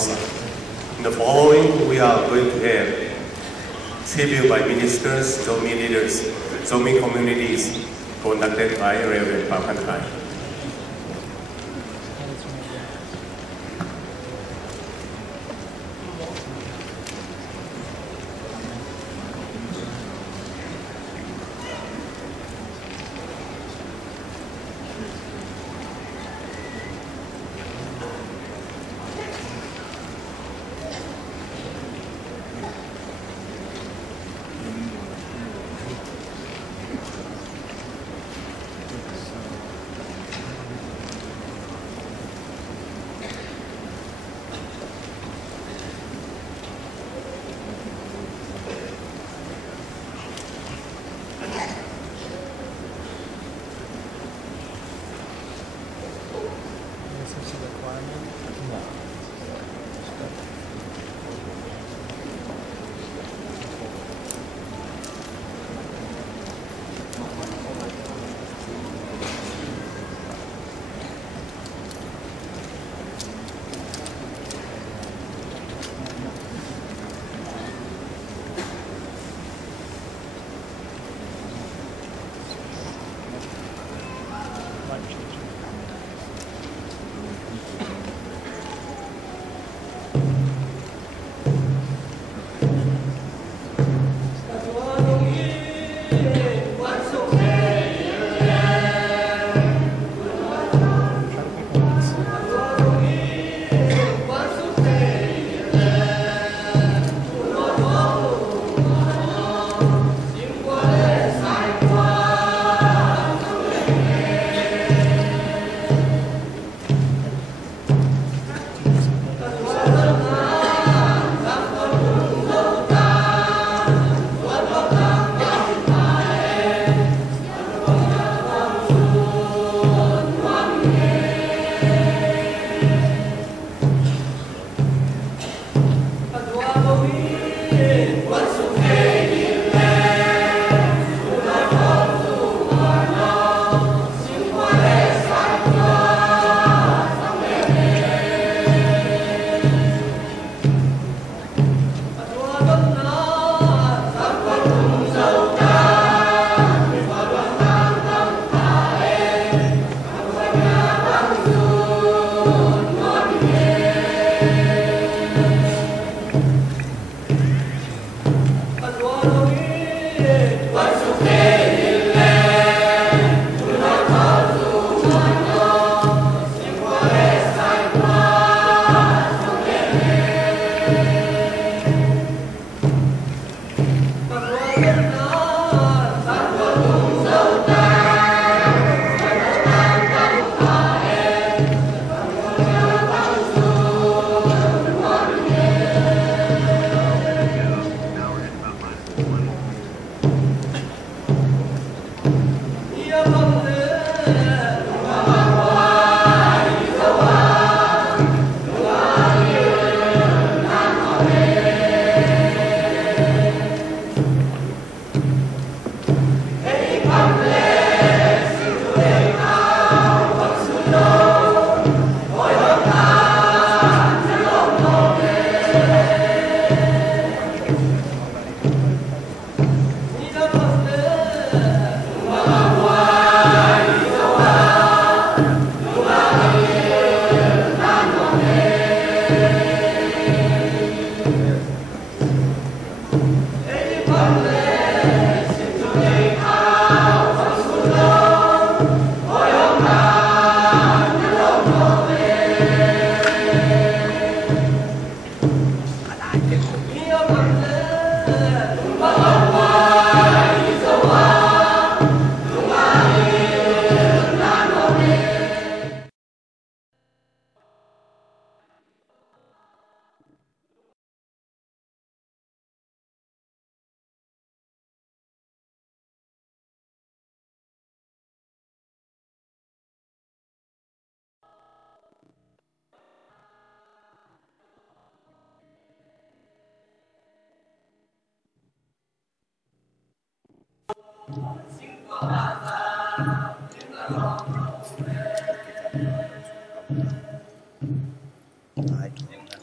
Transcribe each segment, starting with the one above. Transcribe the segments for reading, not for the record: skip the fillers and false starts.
Tulsa. In the following, we are going to have tribute by ministers, Zomi leaders, Zomi communities, conducted by Reverend Kuan.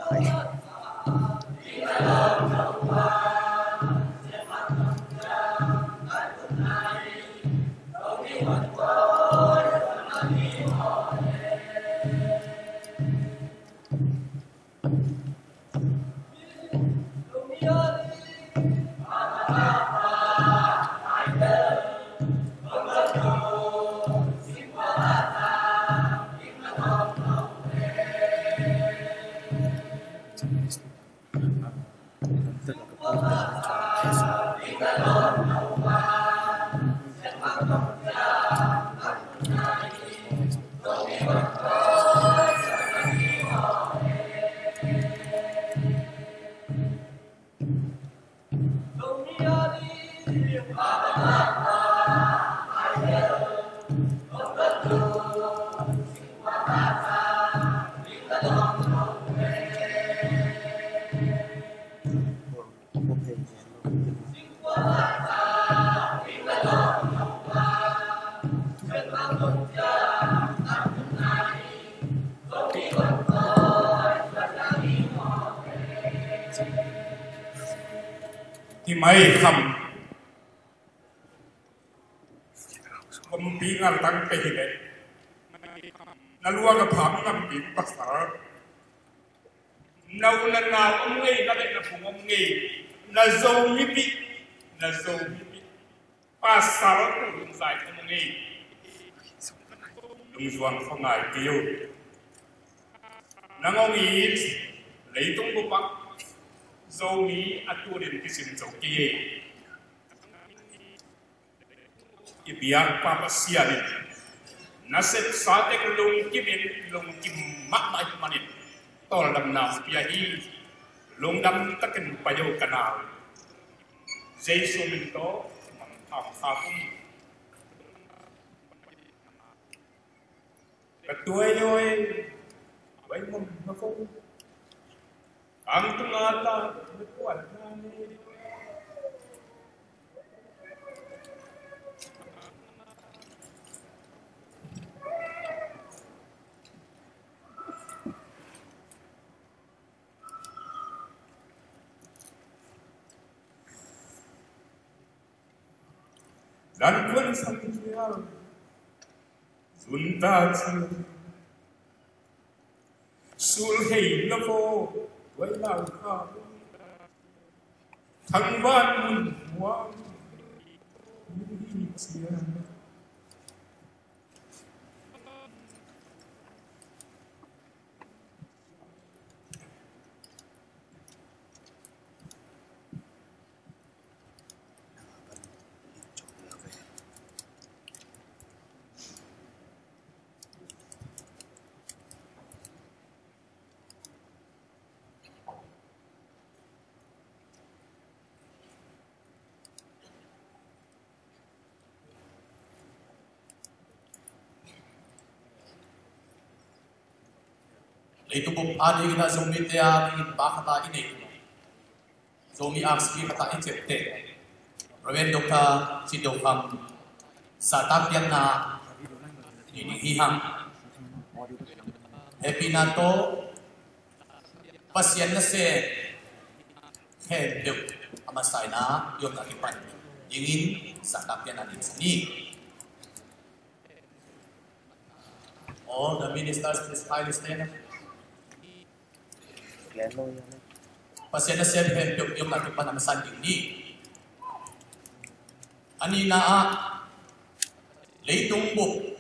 Đấy. thì mấy khăm bom pí ngal tăng tê đấy na lua cái phàm ngam pí bắt sả nâu na nào ông nghe na đây là phùng ông nghe na Zomi pa sả cái đường dài ông nghe đường doang không ngại kêu na ngong ít lấy tung bộ bạc Zomi atu din kisim zoki ibiang papasian nasib sate lung kim mak manit tol dam na piahi lung dam takin payo kanal Jesu minto mam khapum katuay yoy bay mom mako ang tungata kuat nani dan pun sampai sunta sulhei lavo với lao khao thằng van mun hoang itu buk adi kita Zomi tia in bakata ini Zomi aksi kata incepte Reven dokta si dokam satak yang na ini hihang happy nato pasien na se he dok amasai na yom na kipan ingin satak yang na ini all the ministers please highly stand pasien na siya yung natin pa naman sanding ni ani na leitong buk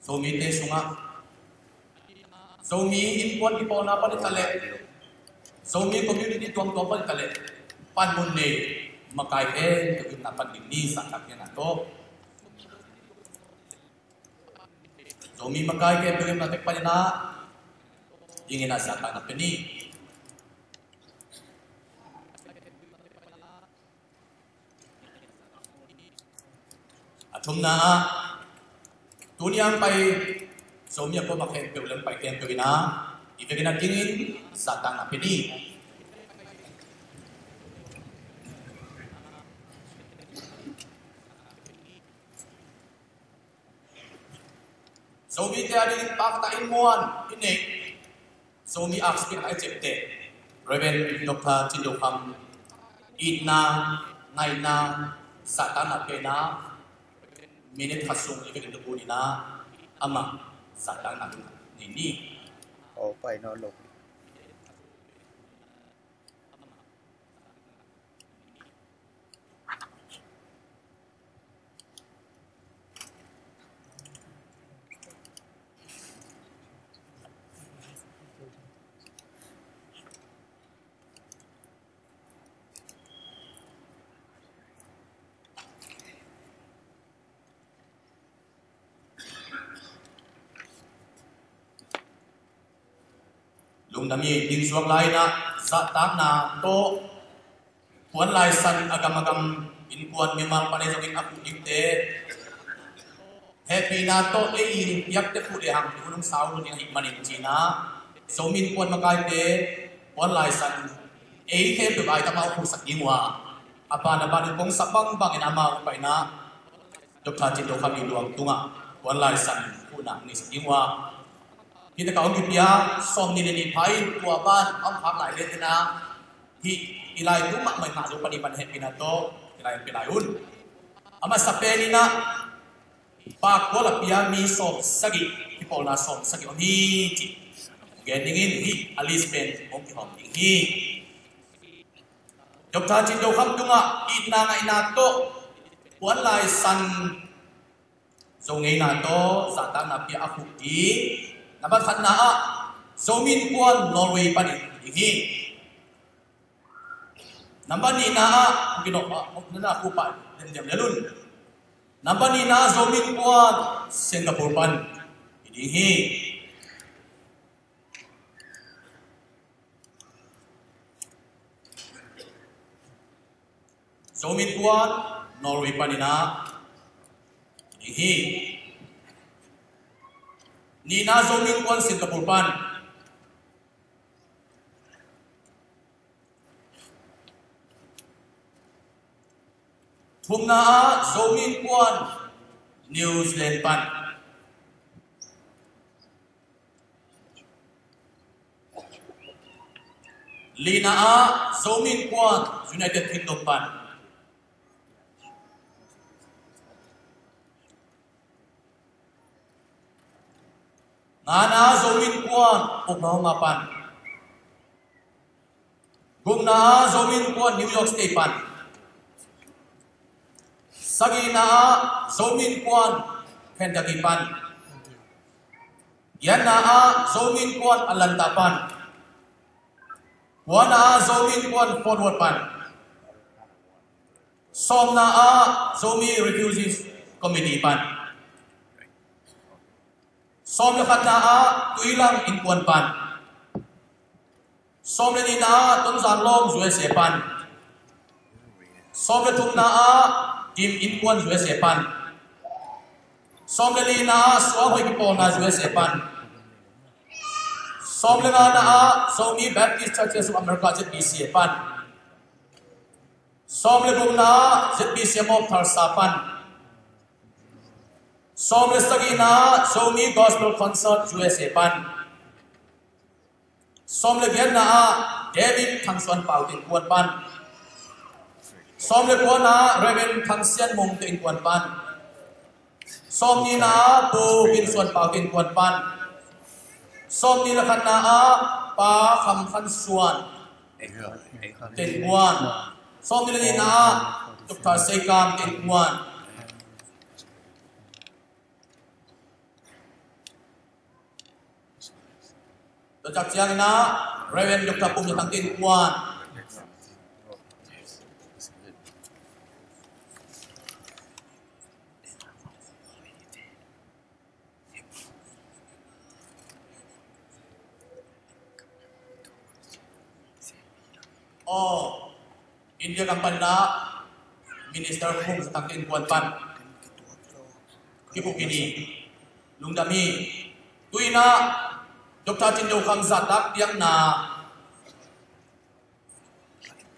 Zomi te sunga Zomi in Kuan ipo na pa ni tale Zomi community tuang pa ni tale pan mun ne makai yung napan ni sa kakyan ato Zomi makai yung natin pa na ingin nasa tanap ini. Atum na tunyang pay Zomi ako makempel lang pay kempel na ibigay na tingin sa tanap ini. Zomi tayo din pakatain moan ini. Zomi aksi ay cepte, Reven dokta Kham ina ngay na sa tanap na minit hasung ibig dukunin na ama sa tanap nini. Oh, phải nó lục. lung dami ding suang lai na sa tak na to Kuan lai san agam in Kuan mimal panay jong in aku dingte happy na to yak te pu de hang unong saw ni hikmanin China so min Kuan makai te Kuan lai san he pe bai ta mau ku sak ingwa apa na ba kong sapang bang ina mau pai na Dr. Chin do kami luang tunga Kuan lai san ku na ni sak ingwa kita kau kita som ni ni pai tua ban am phang lai le na hi ilai tu mak mai ma do pani pan he pinato ilai pilai un ama sapeni na pa ko la pia mi som sagi ki pol na som sagi on hi ti getting in hi alice pen om ki hom hi Dr. Chin do kham tunga i na ngai na to Kuan lai san so ngai na to sa ta na pia aku ti Nabat khat na Zomi Kuan Norway pani hi Namba ni na kino na ku pa dem lelun Namba ni na Zomi Kuan Singapore pan hi Zomi Kuan Norway pani na hi Nina Zomi Kuan Singapore pan Thumna Zomi Kuan New Zealand pan Lina Zomi Kuan United Kingdom pan Ngana Zomi Kuan Oklahoma pan Gumna Zomi Kuan New York State pan Sagina Zomi Kuan Kentucky pan Yana Zomi Kuan Atlanta pan Wana Zomi Kuan Fort Worth pan Somna Zomi Refugees Committee pan Som lekat na tuilang in Kuan pan Som le ni na Tunsan Long USA pan Som le tum na Kim in Kuan USA pan Som le ni na Suang Hoi Kipol na USA pan Som le nga na Zomi Baptist Churches of America ZBC pan Som le kum na ZBC of Tulsa pan Som le sagi na Zomi Gospel Concert USA pan Som le bian na David Thangsuan Pau tin Kuan pan Som le Kuan na Reverend Thangsian Mong tin Kuan pan Som ni na Po Bin Suan Pau tin Kuan pan Som ni la khan na Pa Kham Khan Suan tin Kuan Som ni na Dr. Sekam tin Kuan Dr. Chiang na Reverend Dr. Pum Yang Tin Kuan India kampan na Minister Pum Yang Tin Kuan pan Kipu kini Lungdami Tuina Dr. Chin do Kham zatak tiang na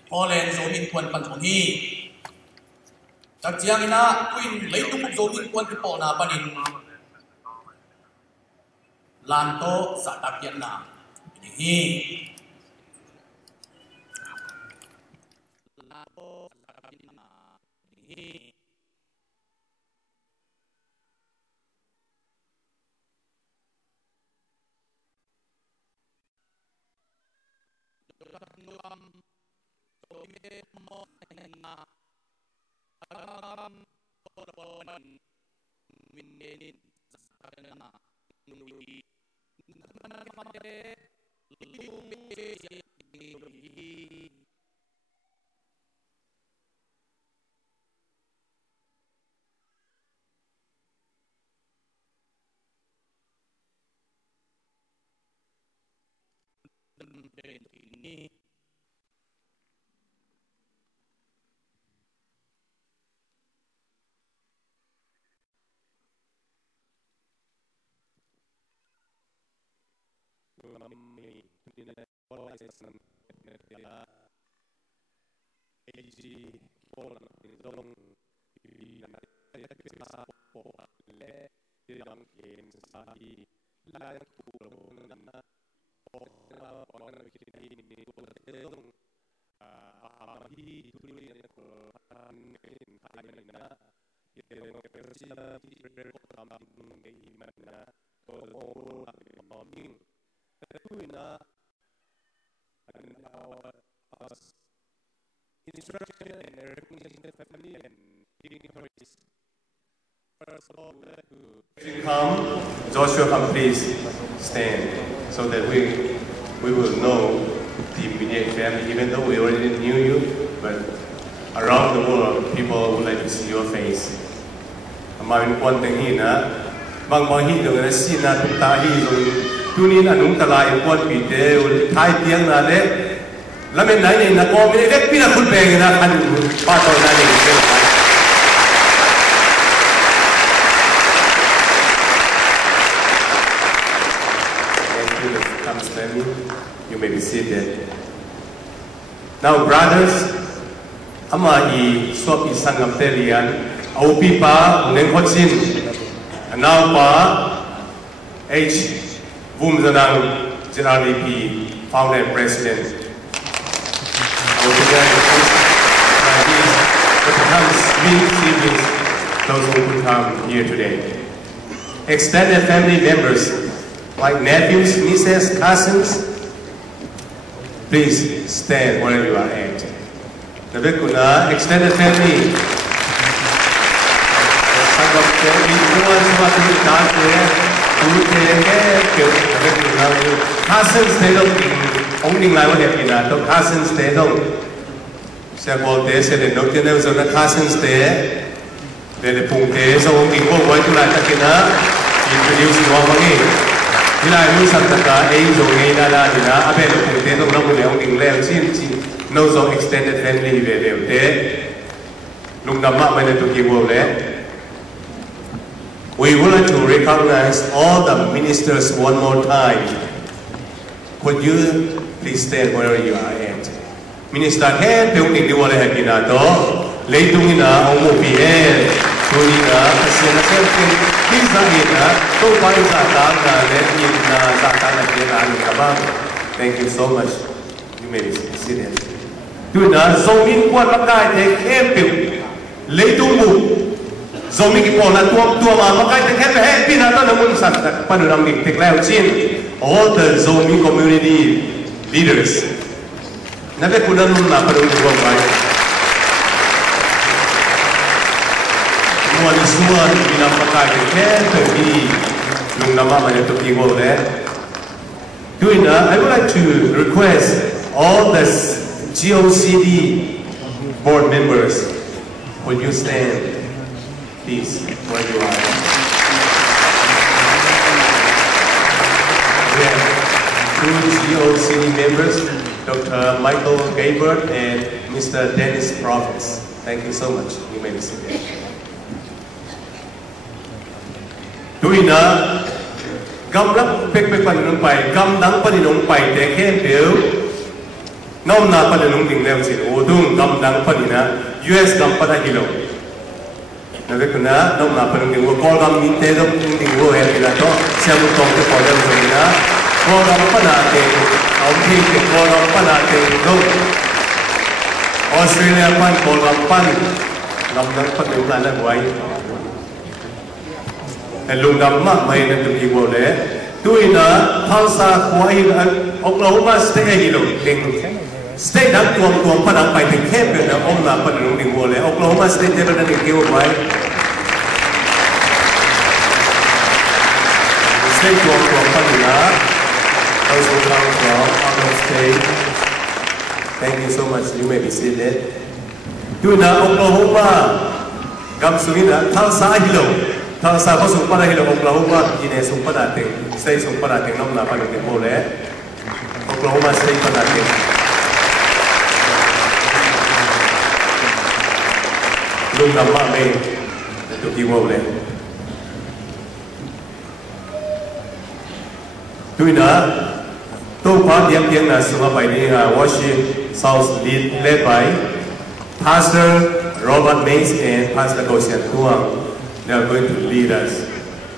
Holland Zomi Kuan pan thong hi tak chiang ina Queen leitung Zomi Kuan kipo na panin lanto zatak tiang na hi lanto zatak tiang na hi เป็นนี้ Instruction and recognition of family and dignitaries. First of all, Kham, Joshua, come please stand so that we will know the immediate family, even though we already knew you, but around the world, people would like to see your face. Mà quan tình hi na, bang hi được cái xin na chúng ta hi rồi, tu nín anh chúng ta lại quan bị thế, thái tiếng na đấy. Làm bên này này là có mấy cái pin là phun bèn là ăn ba tuổi này này. Thank you, Kham family. You may be seated. Now, brothers, ama I swap I sangam terian, au pipa unen kotsin, now pa H. Vumzanang JRDP founder and president. Those who could come here today. Extended family members like nephews, nieces, cousins, please stand wherever you are at. The extended family. Cousins, they don't only like what they do. Cousins, they don't. Several days and no dinner so the cousins there. Then the punte so we go going to like introduce one again. Nila use at the age of Nina Dina, a bit of punte no no in left no so extended family there. Look the map when to give away. We would like to recognize all the ministers one more time. Could you please stand wherever you are at? Minister head building the water have been a door, later in a homopie, Tunina, a senator, he's not in a, two bodies are down, let in Satana. Thank you so much. You may be seated. Tuna, Zomi, what a guy, they can't build. Later move. Zomi ki pona tua makai te kepe happy na to namun sa panuram ni teklao chin all the Zomi community leaders nabe kunan mun na paru ko bai mo ni suan ina makai te kepe bi lung nama ma to ki go le doina. I would like to request all the GOCD board members, will you stand please, where you are. We have two GOCD members, Dr. Michael Gaybert and Mr. Dennis Prophets. Thank you so much. You may be seated. Duina, gam lak pek pek panung pai, gam dang paninong pai te khen biu. Nom na paninong ding leo sin, odung gam dang panina, US gam panahilo. Nagkakuna, nung napanong din ko, call kami nintendo din ko, na to, siya mo tong te call kami sa ina, call kami pa natin, okay, call kami pa natin, go. Australia pan, call kami pan, namdang pa yung nanagway. Lungdam ma, may natong iwo le, tuwi na, Tulsa, Kuan, Oklahoma, stay hilong, State đang tuồng pa nang pai te khep na om na pa nung ding wole Oklahoma State level na ding kiwo bai State tuồng pa na those who come from out of state. Thank you so much. You may be seated. Tu na Oklahoma gam sungina Tulsa hilong Tulsa ko sung pa na hilong Oklahoma ine sung pa nating state sung pa nating nom na pa nung ding wole Oklahoma State Fanatic. Luôn nằm mơ mê để tụi kêu vô lên. Tuy nữa, tôi có điểm tiếng là sự bài đi worship songs led by Pastor Robert Mays and Pastor Gosian Kuan. They are going to lead us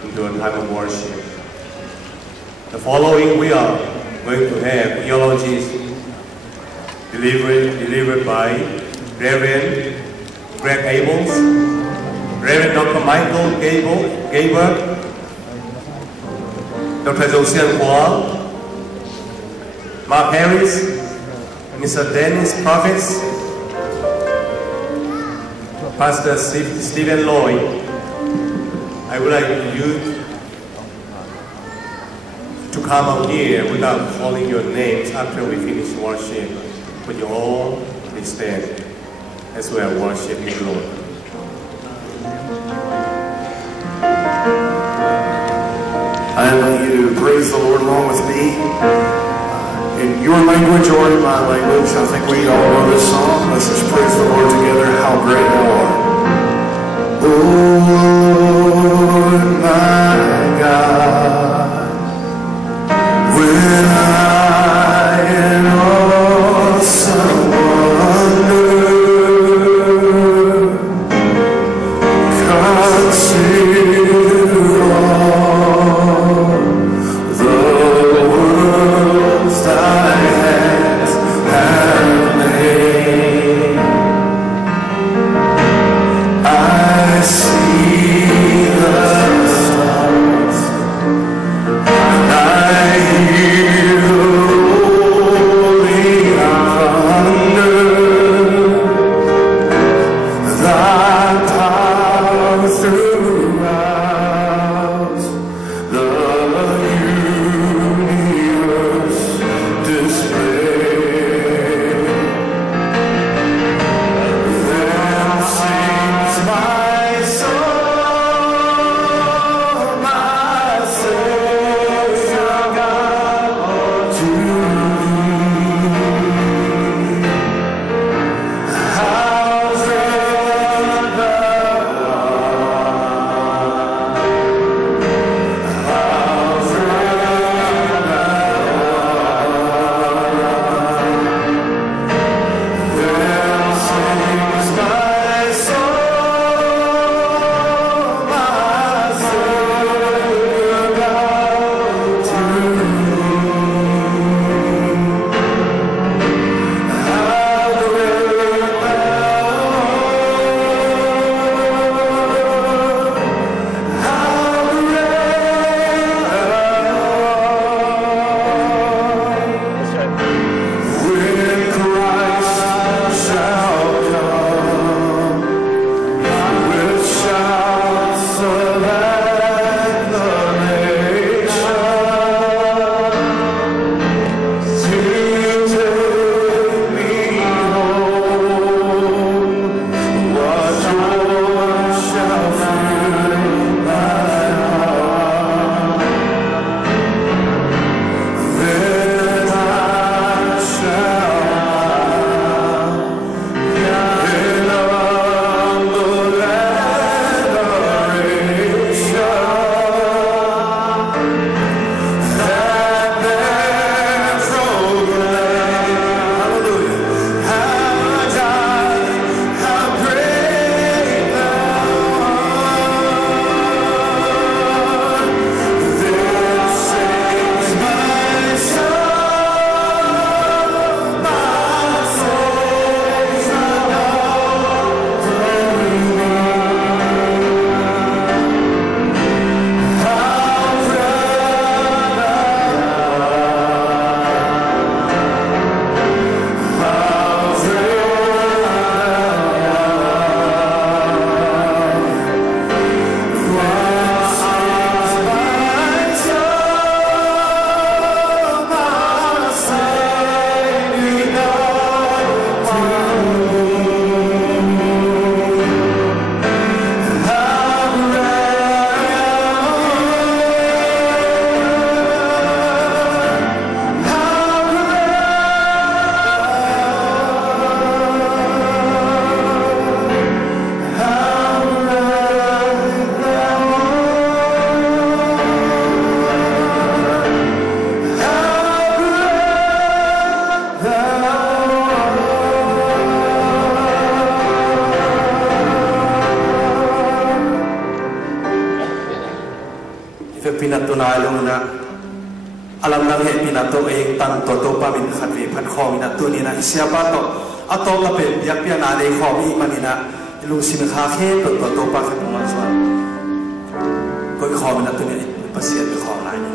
into a time of worship. The following we are going to have eulogies delivered by Reverend Greg Abels, Reverend Dr. Michael Gaber, Dr. Josian Kuan, Mark Harris, Mr. Dennis Prophets, Pastor Stephen Lloyd. I would like you to come out here without calling your names after we finish worship. Would you all please stand as we are worshiping the Lord. I invite you to praise the Lord along with me. In your language or in my language, I think we all know this song. Let's just praise the Lord together. How great thou art. Oh Lord, my God, when I in awesome wonder consider all the worlds thy hands have made, I see the stars, and I hear pinatunayo na alam lang pinato ay tan toto pa min khatwe phat kho mina tunina isya pa to ato kapel yak pya na le kho mi manina lu sin kha khe to toto pa khat ma swa koi kho mina tunina pasien be kho na ni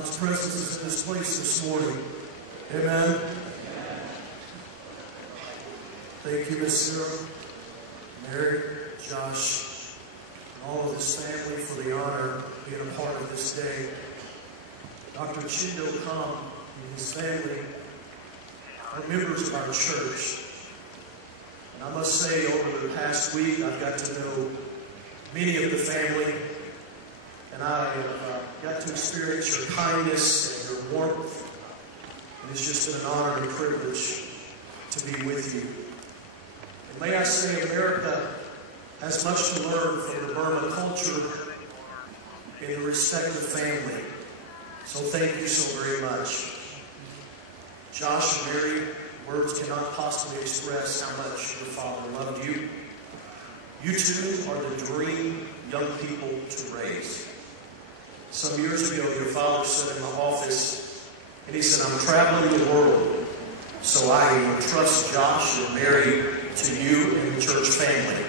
God's presence is in this place this morning. Amen. Thank you, Miss Sarah, Mary, Josh, and all of this family for the honor of being a part of this day. Dr. Chindo Kham and his family are members of our church. And I must say, over the past week, I've got to know many of the family, and I have got to experience your kindness and your warmth. And it's just been an honor and a privilege to be with you. And may I say, America has much to learn from the Burma culture in the respect of family. So thank you so very much. Josh and Mary, words cannot possibly express how much your father loved you. You two are the dream young people to raise. Some years ago, your father sat in my office and he said, I'm traveling the world, so I entrust Josh and Mary to you and the church family.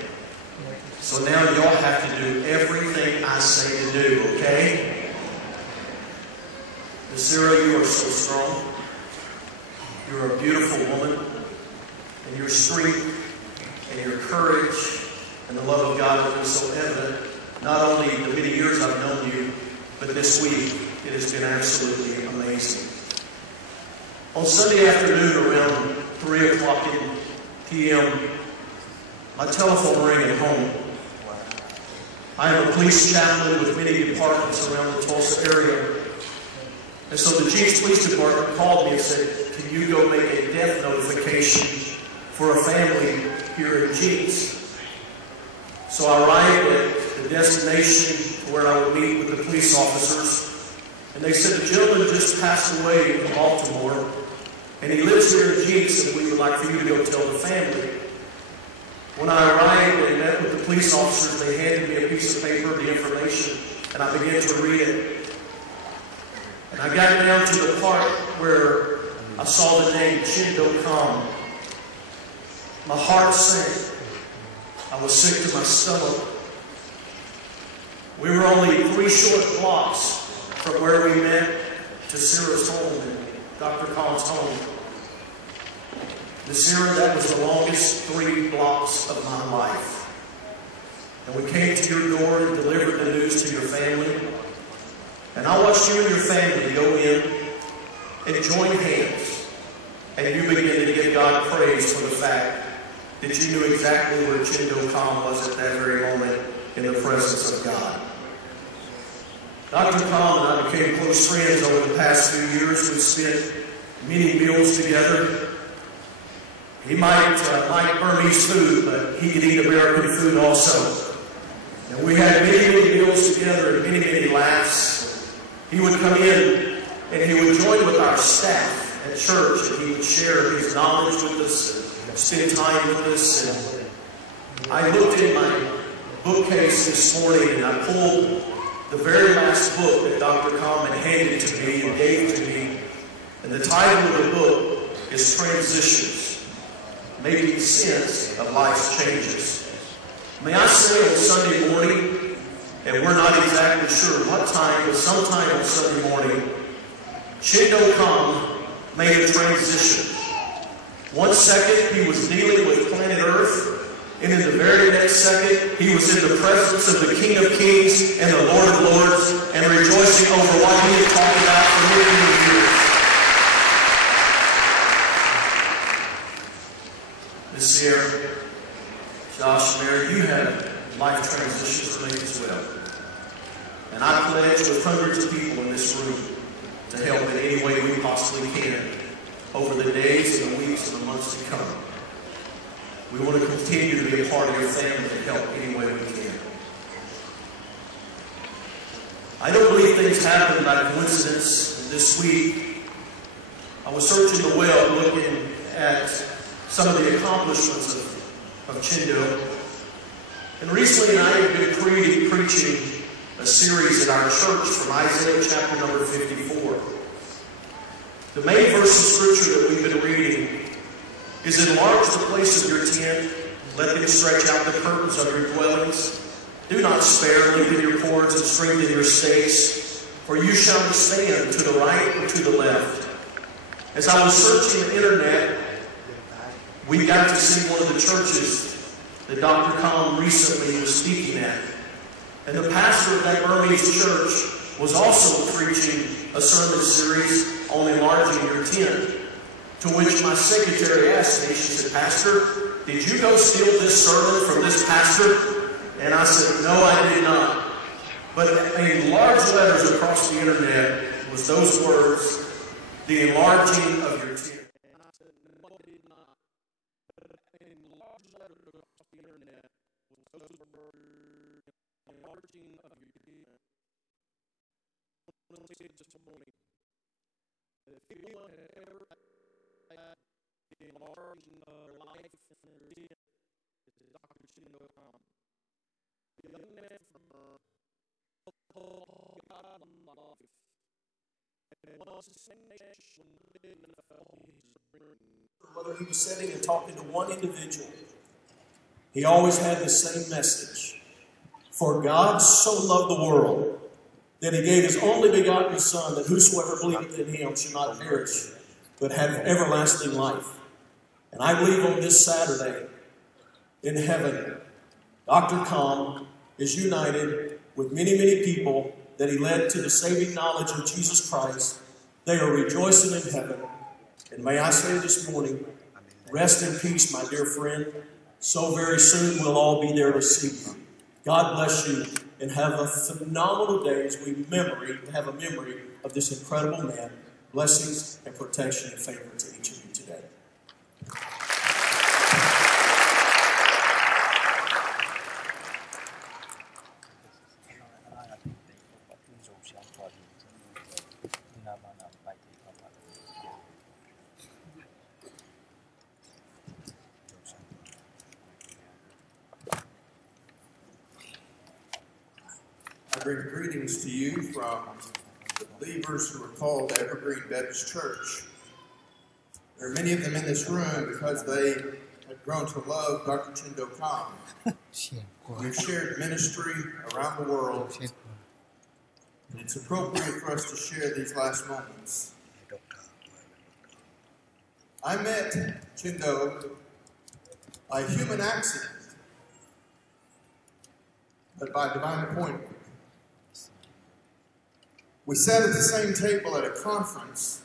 So now y'all have to do everything I say to do, okay? Miss Sarah, you are so strong. You're a beautiful woman, and your strength and your courage and the love of God has been so evident, not only the many years I've known you, but this week it has been absolutely amazing. On Sunday afternoon around 3 o'clock p.m., my telephone rang at home. I am a police chaplain with many departments around the Tulsa area. And so the Chief's Police Department called me and said, can you go make a death notification for a family here in Jeeps? So I arrived at the destination where I would meet with the police officers. And they said, the gentleman just passed away in Baltimore, and he lives here in Jeeps, and we would like for you to go tell the family. When I arrived and met with the police officers, they handed me a piece of paper, the information, and I began to read it. And I got down to the part where I saw the name Chindo Kham. My heart sank. I was sick to my stomach. We were only 3 short blocks from where we met to Sarah's home and Dr. Khan's home. Miss Sarah, that was the longest 3 blocks of my life. And we came to your door and delivered the news to your family. And I watched you and your family go in and join hands. And you began to give God praise for the fact that you knew exactly where Chindo Kham was at that very moment in the presence of God. Dr. Kham and I became close friends over the past few years. We've spent many meals together. He might like Burmese food, but he could eat American food also. And we had many meals together and many laughs. He would come in and he would join with our staff at church, and he would share his knowledge with us and spend time with us. And I looked in my bookcase this morning and I pulled the very last book that Dr. Kham had handed to me and gave to me. And the title of the book is Transitions, Making Sense of Life's Changes. May I say on Sunday morning, and we're not exactly sure what time, but sometime on Sunday morning, Chindo Kham made a transition. 1 second, he was dealing with planet Earth, and in the very next second, he was in the presence of the King of Kings and the Lord of Lords, and rejoicing over what he had talked about for many years. Miss Sierra, Josh, Mary, you have life transitions to make as well. And I pledge with hundreds of people in this room to help in any way we possibly can over the days and the weeks and the months to come. We want to continue to be a part of your family and help any way we can. I don't believe things happen by coincidence. This week, I was searching the web looking at some of the accomplishments of Chindo. And recently I have been preaching a series at our church from Isaiah chapter number 54. The main verse of scripture that we've been reading is, enlarge the place of your tent, let them stretch out the curtains of your dwellings. Do not spare, lengthen your cords and strengthen your stakes. for you shall stand to the right and to the left. As I was searching the internet, we got to see one of the churches that Dr. Kham recently was speaking at. And the pastor of that Burmese church was also preaching a sermon series on enlarging your tent. To which my secretary asked me, she said, "Pastor, did you go steal this sermon from this pastor?" And I said, "No, I did not." But in large letters across the internet was those words, "the enlarging of your tent." And I said, "No, I did not." But in large letters across the internet was those words, "the enlarging of your tent." I want to say this morning, that if anyone had ever had the enlarging of their life and their tent, it's Dr. Kham. The young man from whether he was sitting and talking to one individual, he always had the same message. For God so loved the world that he gave his only begotten Son, that whosoever believeth in him should not perish, but have everlasting life. And I believe on this Saturday in heaven, Dr. Kham is united with many, many people that he led to the saving knowledge of Jesus Christ. They are rejoicing in heaven. And may I say this morning, rest in peace, my dear friend. So very soon we'll all be there to see you. God bless you, and have a phenomenal day as we have a memory of this incredible man. Blessings and protection and favor to each of you today. I bring greetings to you from the believers who are called Evergreen Baptist Church. There are many of them in this room because they have grown to love Dr. Chindo Kham. We've shared ministry around the world, and it's appropriate for us to share these last moments. I met Chindo by human accident, but by divine appointment. We sat at the same table at a conference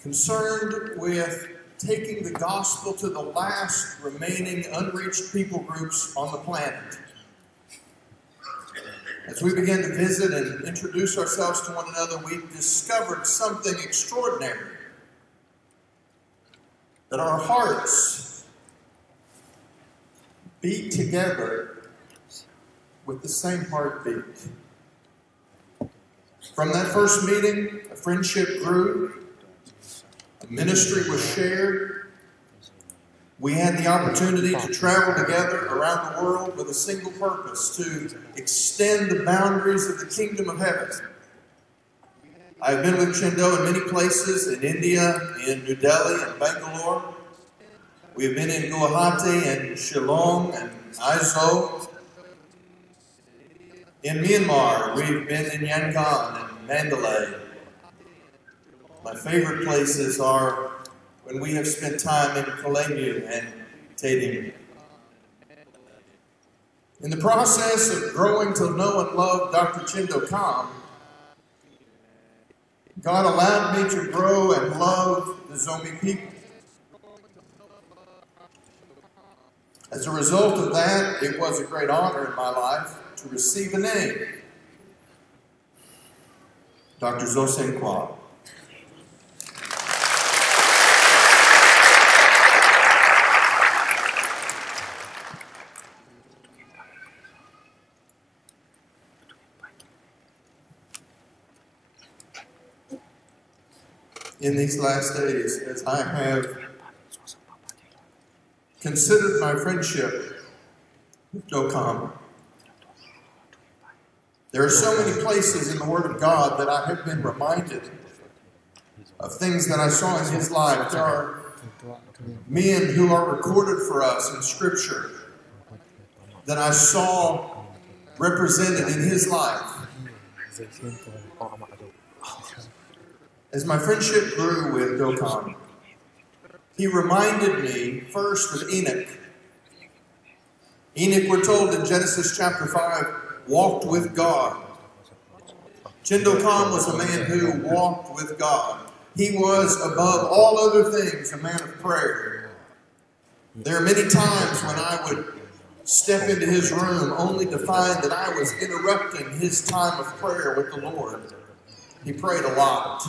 concerned with taking the gospel to the last remaining unreached people groups on the planet. As we began to visit and introduce ourselves to one another, we discovered something extraordinary. That our hearts beat together with the same heartbeat. From that first meeting, a friendship grew, a ministry was shared. We had the opportunity to travel together around the world with a single purpose, to extend the boundaries of the kingdom of heaven. I've been with Chindo in many places, in India, in New Delhi, and Bangalore. We've been in Guwahati and Shillong and Aizawl. In Myanmar, we've been in Yangon and Mandalay. My favorite places are when we have spent time in Kalemu and Tadim. In the process of growing to know and love Dr. Chindo Kham, God allowed me to grow and love the Zomi people. As a result of that, it was a great honor in my life to receive a name, Dr. Zosen Kuan. In these last days, as I have considered my friendship with Kham, there are so many places in the Word of God that I have been reminded of things that I saw in his life. There are men who are recorded for us in Scripture that I saw represented in his life. As my friendship grew with Dokkan, he reminded me first of Enoch. Enoch, we're told in Genesis chapter 5, walked with God. Dokkan was a man who walked with God. He was, above all other things, a man of prayer. There are many times when I would step into his room only to find that I was interrupting his time of prayer with the Lord. He prayed a lot.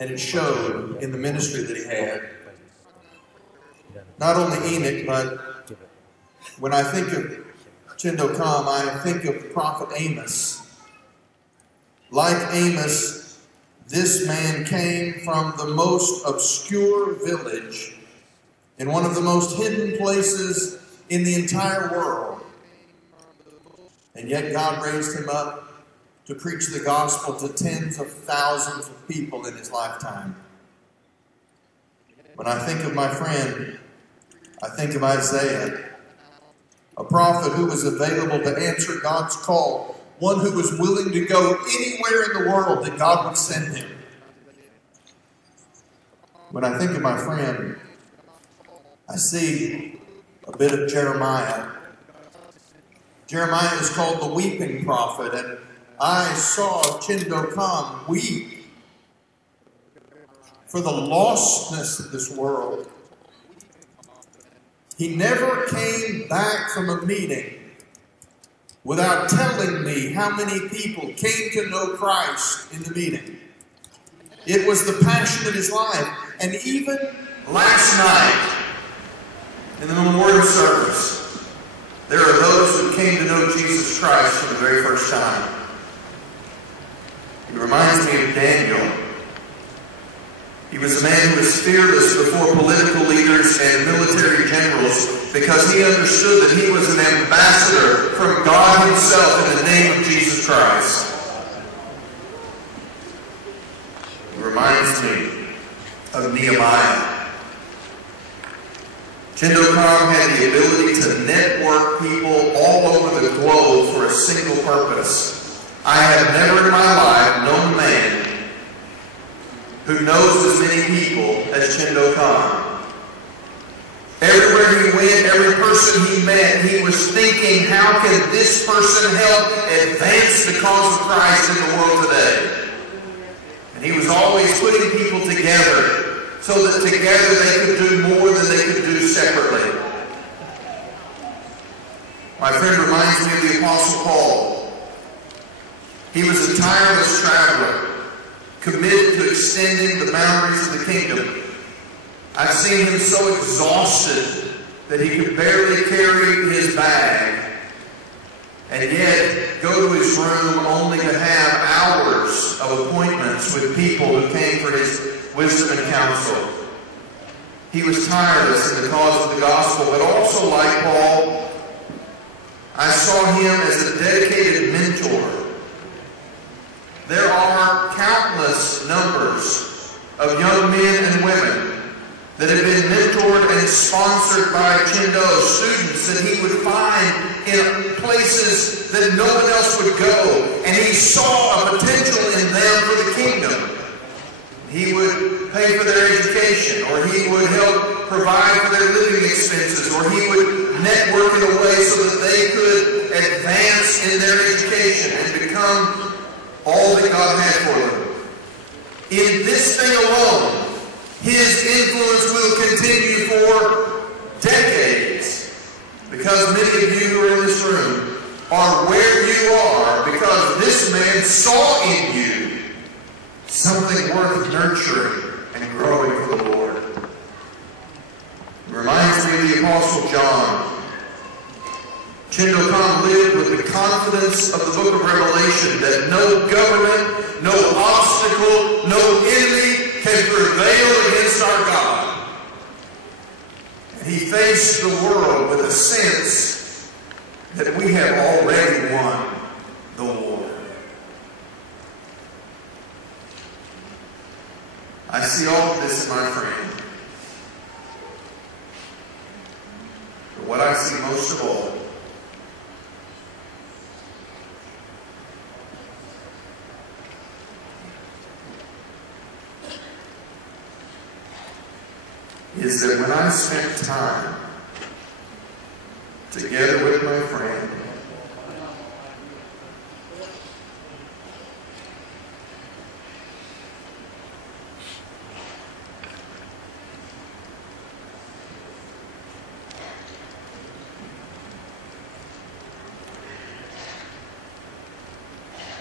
And it showed in the ministry that he had. Not only Enoch, but when I think of Kham, I think of the prophet Amos. Like Amos, this man came from the most obscure village in one of the most hidden places in the entire world. And yet God raised him up to preach the gospel to tens of thousands of people in his lifetime. When I think of my friend, I think of Isaiah, a prophet who was available to answer God's call, one who was willing to go anywhere in the world that God would send him. When I think of my friend, I see a bit of Jeremiah. Jeremiah is called the weeping prophet, and I saw Kham weep for the lostness of this world. He never came back from a meeting without telling me how many people came to know Christ in the meeting. It was the passion of his life. And even last night, in the memorial service, there are those who came to know Jesus Christ for the very first time. He reminds me of Daniel. He was a man who was fearless before political leaders and military generals because he understood that he was an ambassador from God himself in the name of Jesus Christ. He reminds me of Nehemiah. Kham had the ability to network people all over the globe for a single purpose. I have never in my life known a man who knows as many people as Kham. Everywhere he went, every person he met, he was thinking, how can this person help advance the cause of Christ in the world today? And he was always putting people together so that together they could do more than they could do separately. My friend reminds me of the Apostle Paul. He was a tireless traveler, committed to extending the boundaries of the kingdom. I've seen him so exhausted that he could barely carry his bag, and yet go to his room only to have hours of appointments with people who came for his wisdom and counsel. He was tireless in the cause of the gospel, but also like Paul, I saw him as a dedicated mentor. There are countless numbers of young men and women that have been mentored and sponsored by students that he would find in places that no one else would go. And he saw a potential in them for the kingdom. He would pay for their education, or he would help provide for their living expenses, or he would network in a way so that they could advance in their education and become all that God had for them. In this thing alone, his influence will continue for decades, because many of you who are in this room are where you are because this man saw in you something worth nurturing and growing for the Lord. It reminds me of the Apostle John. Kham lived with the confidence of the book of Revelation that no government, no obstacle, no enemy can prevail against our God. And he faced the world with a sense that we have already won the war. I see all of this in my friend. But what I see most of all is that when I spent time together with my friend,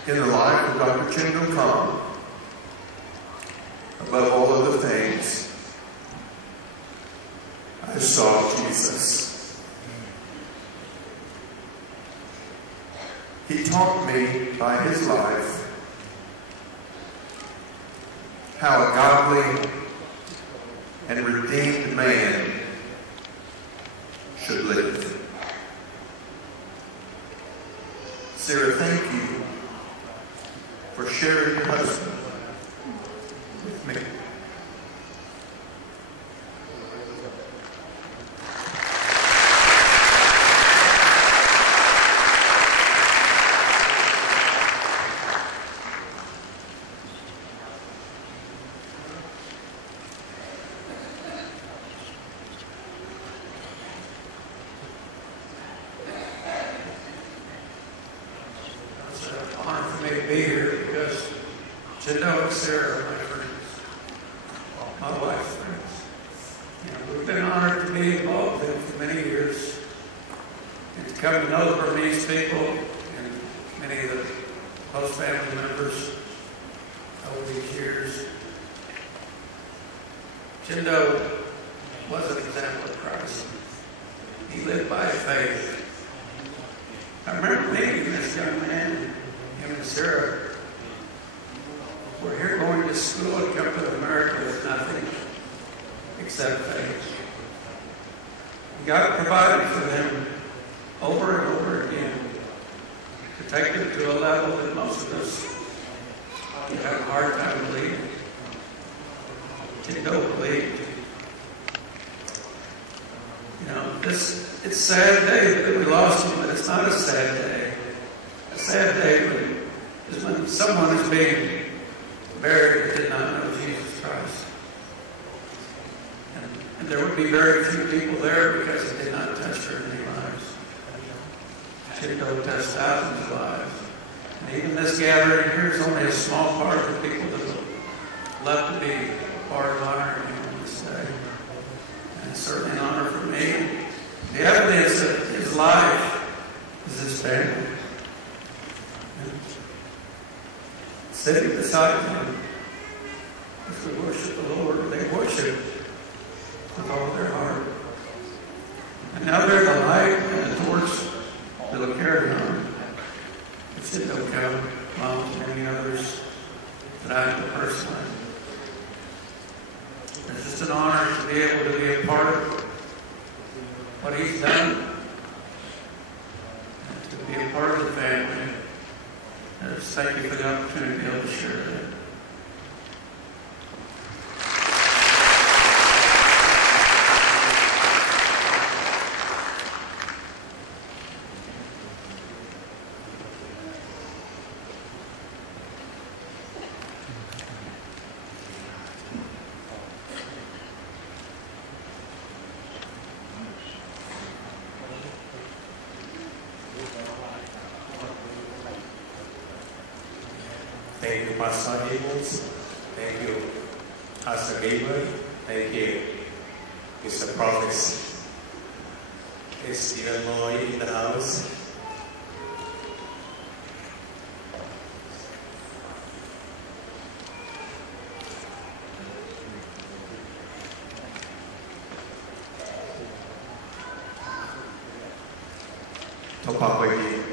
in the life of Dr. Kham, above all other things, I saw Jesus. He taught me by his life how a godly and redeemed man should live. Sarah, thank you for sharing your husband with me. Sarah, my friends, my wife's friends. We've been honored to be involved in for many years and to come to know the Burmese people and many of the close family members over these years. Chindo was an example of Christ. He lived by faith. I remember meeting this young man, him and Sarah. We're here going to school and come to America with nothing except faith. God provided for them over and over again to take them to a level that most of us would have a hard time believing. Chindo believed. It's a sad day that we lost him, but it's not a sad day. A sad day is when someone is being buried that did not know Jesus Christ. And there would be very few people there because it did not touch very many lives. Chindo touched thousands of lives. And even this gathering here is only a small part of the people that would love to be a part of honoring him on this day. And it's certainly an honor for me. The evidence of his life is his family. Sitting beside him, as we worship the Lord, they worship with all their heart. And now they're the light and the torch that will carry on. It's in Kham, Mom, and many others that I know personally. It's just an honor to be able to be a part of what he's done and to be a part of the family. Thank you for the opportunity to be able to share that. Thank you, Pastor Gables. Thank you, Pastor Gabriel. Thank you, Mr. Prophets. Is Stephen Moy in the house? Topapagi.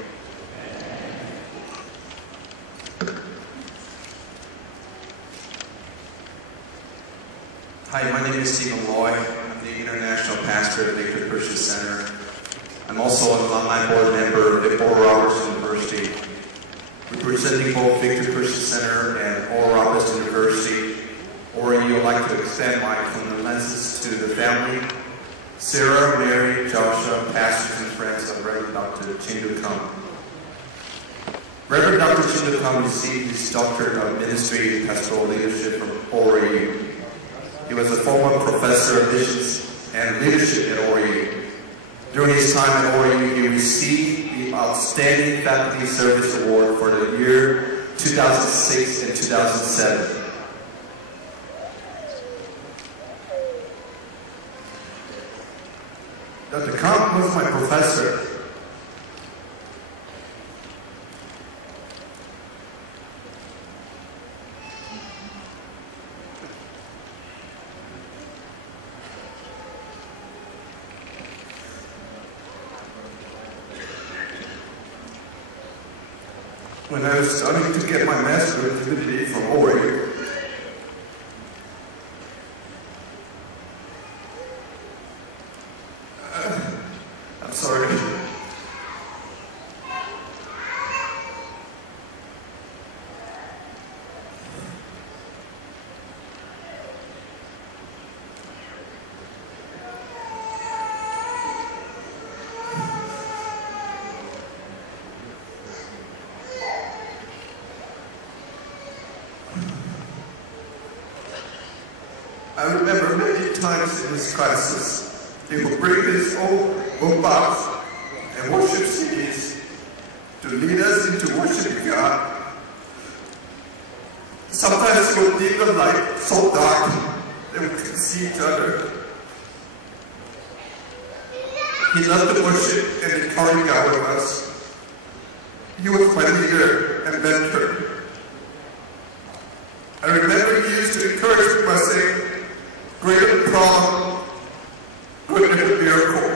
Hi, my name is Stephen Loy. I'm the International Pastor at Victor Christian Center. I'm also an alumni board member at Oral Roberts University. Representing both Victor Christian Center and Oral Roberts University, Ori, would like to extend my condolences to the family, Sarah, Mary, Joshua, pastors and friends of Reverend Dr. Kham. Reverend Dr. Kham received his doctorate of ministry and pastoral leadership from Ori. He was a former professor Professor of Missions and Leadership at ORU. During his time at ORU, he received the Outstanding Faculty Service Award for the year 2006 and 2007. Dr. Kham was my professor. When I was starting to get my master's degree from ORU, I'm sorry. I remember many times in this crisis, he would bring his own book box and worship CDs to lead us into worshiping God. Sometimes he would leave the light so dark that we could see each other. He loved to worship and encourage God with us. He was my leader and mentor. I remember he used to encourage me by saying, "Greater problem, greater miracle."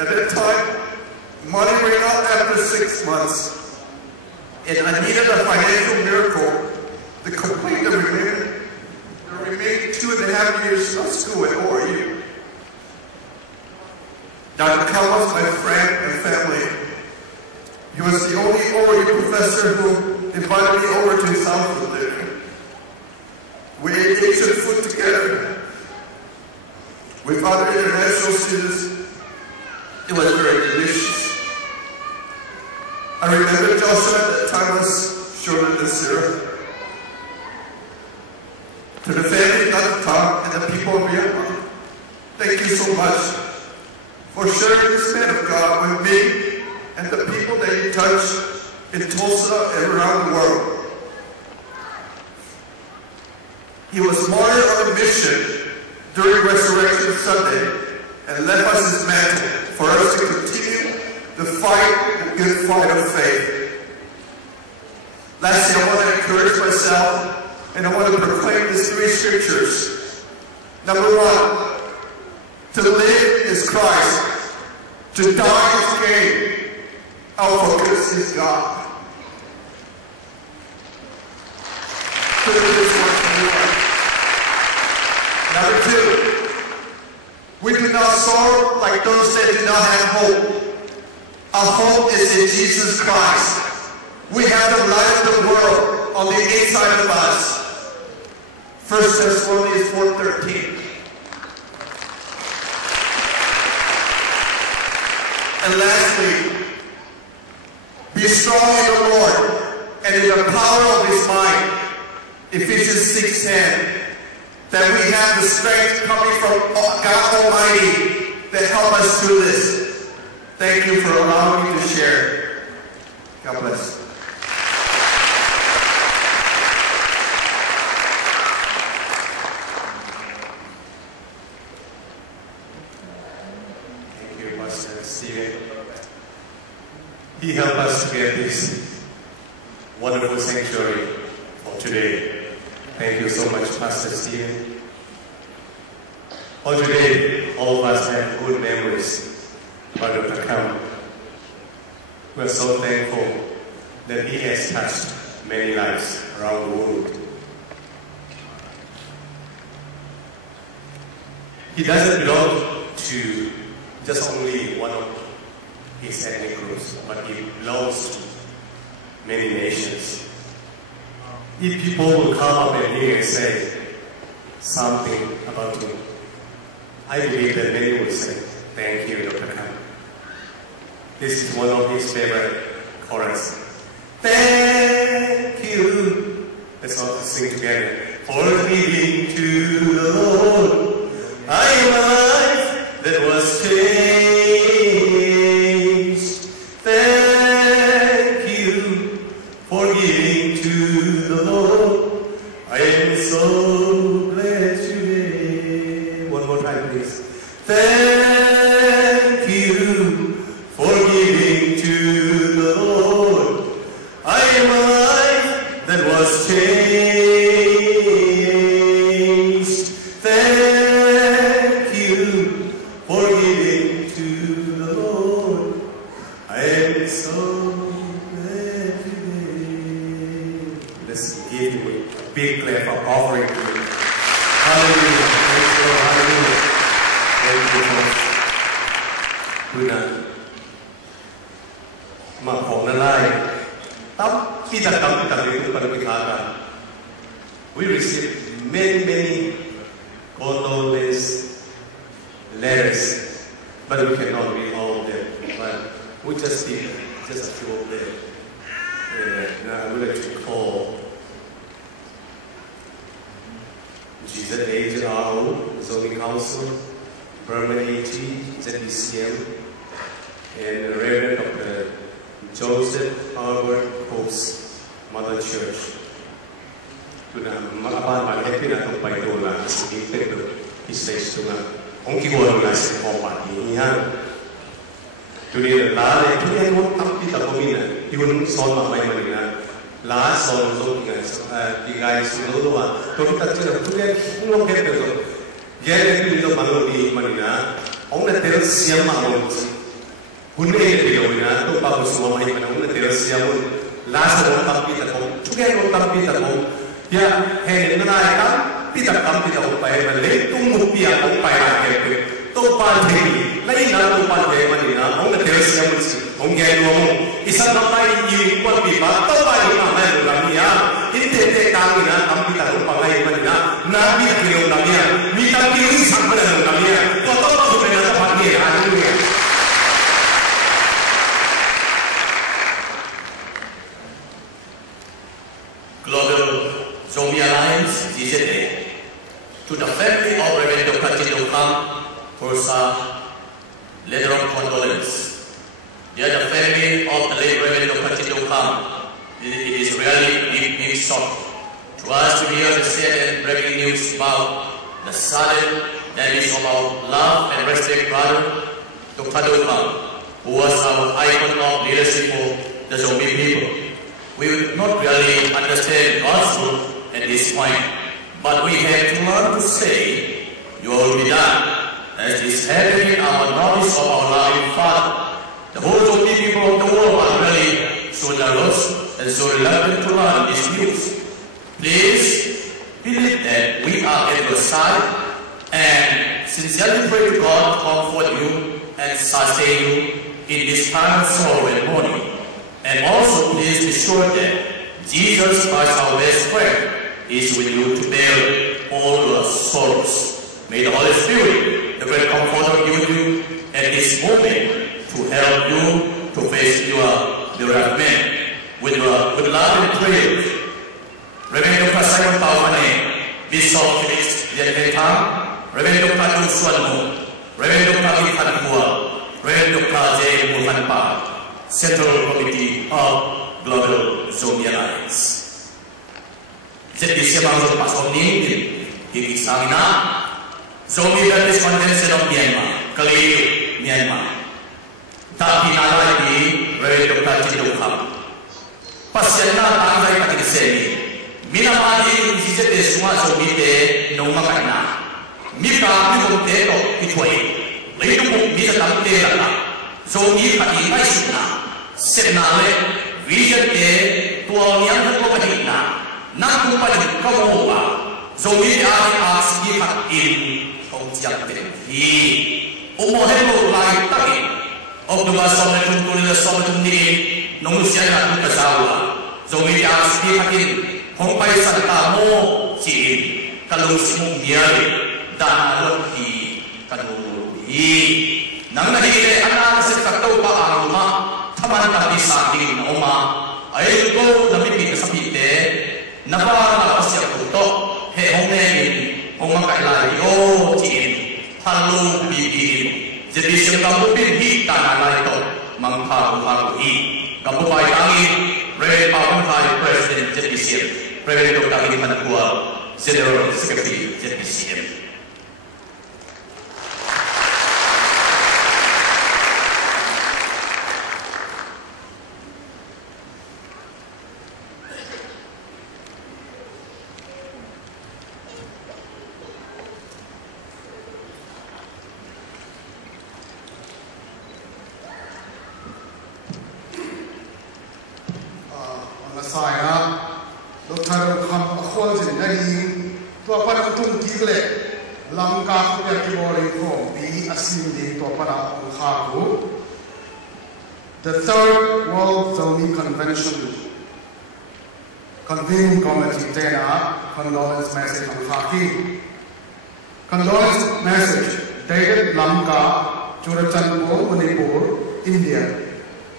At that time, money ran out after 6 months, and I needed a financial miracle to complete the remaining 2.5 years of school at ORU. Dr. Kham was my friend and family. He was the only ORU professor who invited me over to his house for dinner. We ate Asian food together with other international students. It was very delicious. I remember Joshua at that time was shorter than Sarah. To the family, Dr. Kham, and the people of Myanmar, thank you so much for sharing this man of God with me and the people that you touch in Tulsa and around the world. He was martyred on a mission during Resurrection Sunday and left us his mantle for us to continue the fight, the good fight of faith. Lastly, I want to encourage myself and I want to proclaim these 3 scriptures. Number 1, to live is Christ, to die is gain. Our focus is God. To live is what. Number 2, we do not sorrow like those that do not have hope. Our hope is in Jesus Christ. We have the light of the world on the inside of us. 1 Thessalonians 4:13. And lastly, be strong in the Lord and in the power of his might. Ephesians 6:10. That we have the strength coming from God Almighty that help us through this. Thank you for allowing me to share. God bless. Thank you, Pastor Stephen. He helped us to get this wonderful sanctuary for today. Thank you so much, Pastor Stephen. For today, all of us have good memories about Dr. Kham. We are so thankful that he has touched many lives around the world. He doesn't belong to just only one of his ethnic groups, but he belongs to many nations. If people will come up and hear and say something about him, I believe that many will say, "Thank you, Dr. Kham." This is one of his favorite chorus. Thank you. Let's all sing together. For giving to the Lord glad today. One more time, please. Thank you for giving to the Lord. I am a life that was changed. Thank you for giving to the Lord. I am so glad today. Let's give him a big clap of offering to him. Hallelujah. Hallelujah. Thank you, folks. Good night. Ma khổ nó lai. Tắm khi ta cầm cái tầm điện của mình bị hạ cả. We received many condolence letters, but we cannot read all of them. But we just did just a few of them. And I would like to call Jesus H.R.O., Zomi Council, Burma AT, ZBCM, and Reverend Dr. Joseph Howard Pope's Mother Church. Tuna makapan malaki na itong paitola sa ipin ito isles tunga. Kung kigulang na sa kopat niya. Tuna lale, tuna yung tapita kumina. Iwan son mamay manina. La son so tigay sunodwa. Tuna tuna tuna kung kaya ito. Gaya ito maloni manina. Ang natin siya maamon. Hunay ito na ito pa gusto mamay manina. Ang natin siya mo. Lasa mo tapita ko. Tuna yung tapita ko. Ya, hen na na ka, pita kam pita ko pa hen le, tung mupia ko pa ya ke, to pan he, lai na to pan he mani na, ong na teres ya musi, ong gay mo mo, isa na pa yi ko pi ba, to pa yi na mai la niya, inte te ka na kam pita ko pa lai mani na, na bi ki na niya, mi ta ki si sam na na niya, to ko na ta pa ni hallelujah. Global Zomi Alliance, DZA, to the family of Reverend Dr. Kham, Tulsa, letter of condolence. They are the family of the late Reverend Dr. Kham. It is really deep shock to us to hear the sad and breaking news about the sudden death of our love and respect brother, Dr. Kham, who was our icon of leadership for the Zomi people. We will not really understand God's rule at this point, but we have to learn to say, your will be done, as is happening in our knowledge of our loving Father. The whole Zomi people of the world are really so nervous and so reluctant to learn this news. Please believe that we are at your side and sincerely pray to God to comfort you and sustain you in this time of sorrow and mourning. And also please be sure that Jesus Christ, our best friend, is with you to bear all your sorrows. May the Holy Spirit, the great Comforter, be with you at this moment to help you to face your bereavement with love and prayer. Reverend Dr. Simon Paumane, Bishop Felix Yenhetam, Reverend Dr. Suanmo, Reverend Dr. Ikhan Kuan, Reverend Dr. J. Muhanpa, Central Committee of Global Zomi Alliance. Jadi siapa yang pasang ni, ini sangat Zomi Baptist Convention of Myanmar, kali Myanmar. Tapi nalai di Reverend Dr. Kham. Pasien na tanggai kat sini. Mina mali dijete semua Zomi te noma kana. Mika mi bonte to kitoi. Leitu mi sedang te lala. Zomi kati mai suna. Senale vision ke tuang yang ko kadina na ku pa ni ko wa Zomi ari aski hak in kong jiang te hi o mo he lo lai ta ni o du ba so na ku ni so na ni nong sia na ku ka sawa Zomi aski hak in kong pai san ta mo ji kalung simu miari dan lo hi kanu hi nang na hi le ana se ka to pa aruma Taman tapi saking na oma ay ko namipin ka sa pite na para siya to he hongeng homakailan yo tin halu bibin jadi siya kabupin hi tanala ito mangharu hi kabupay tangin Reverend Paumane President jadi siya Reverend Dr. Ikhan Kuan General Secretary ZPCM. The Third World Zomi Convention Convening Committee Dana Condolence Message on Khaki. Condolence Message dated Lamka, Churachandpur, Manipur, India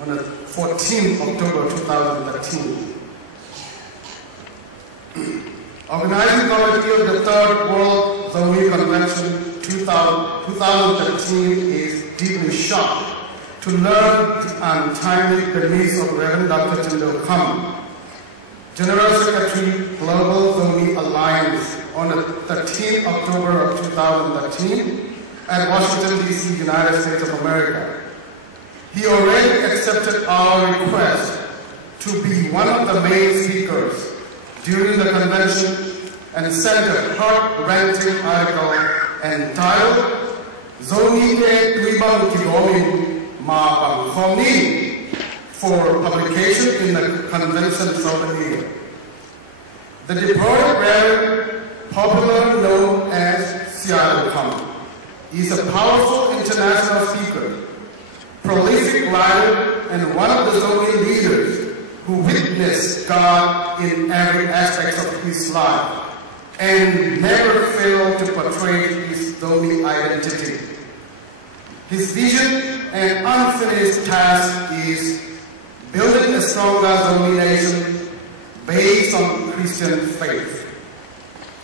on the 14th October 2013. Organizing Committee of the Third World Zomi Convention 2013 is deeply shocked to learn the untimely demise of Reverend Dr. Kham, General Secretary, Global Zomi Alliance, on the 13th October of 2013 at Washington, D.C., United States of America. He already accepted our request to be one of the main speakers during the convention and sent a heart-wrenching article entitled Zomi e Tuibang Kigomin Ma Pang Khoni for publication in the convention souvenir. The departed Reverend, popularly known as Siado Kham, is a powerful international speaker, prolific writer, and one of the Zomi leaders who witnessed God in every aspect of his life and never failed to portray his Zomi identity. His vision and unfinished task is building a stronger Zomi nation based on Christian faith.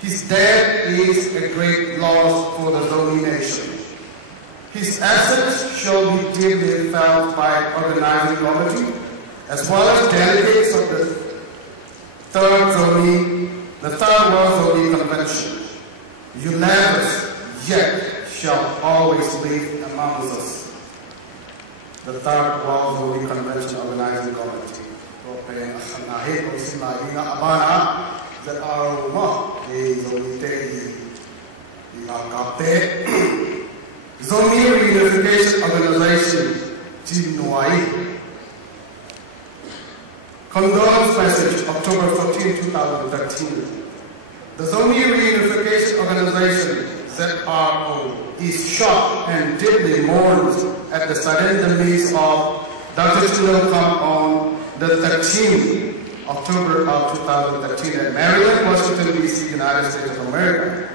His death is a great loss for the Zomi nation. His absence shall be deeply felt by organizing committee as well as delegates of the Third World Zomi Convention. Unanimous, yet shall always live amongst us. The Third World Zomi Convention Organizing Committee. That are Zomi Reunification Organization, Jinwai. Condolence Message, October 14, 2013. The Zomi Reunification Organization, ZRO, is shocked and deeply mourns at the sudden demise of Dr. Kham on the 13th October of 2013 at Maryland, Washington, D.C., United States of America.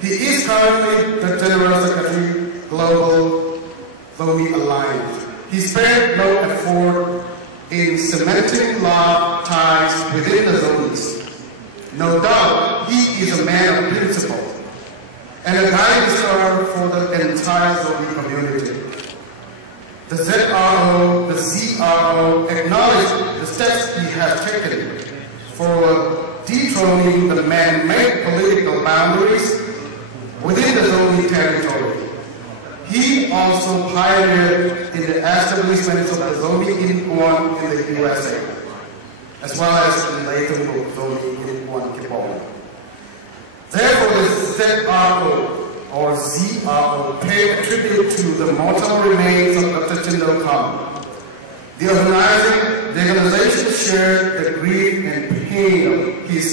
He is currently the General Secretary, Global Zomi Alliance. He spared no effort in cementing love ties within the Zomis. No doubt, he is a man of principle and a guiding star for the entire Zomi community. The ZRO, the ZRO acknowledge the steps he has taken for dethroning the man-made political boundaries within the Zomi territory. He also pioneered in the establishment of the Zomi in Kuan in the USA, as well as in later Zomi in Kuan Kipon. Therefore, the ZRO or ZRO pay a tribute to the mortal remains of Dr. Kham. The organization shared the grief and pain of his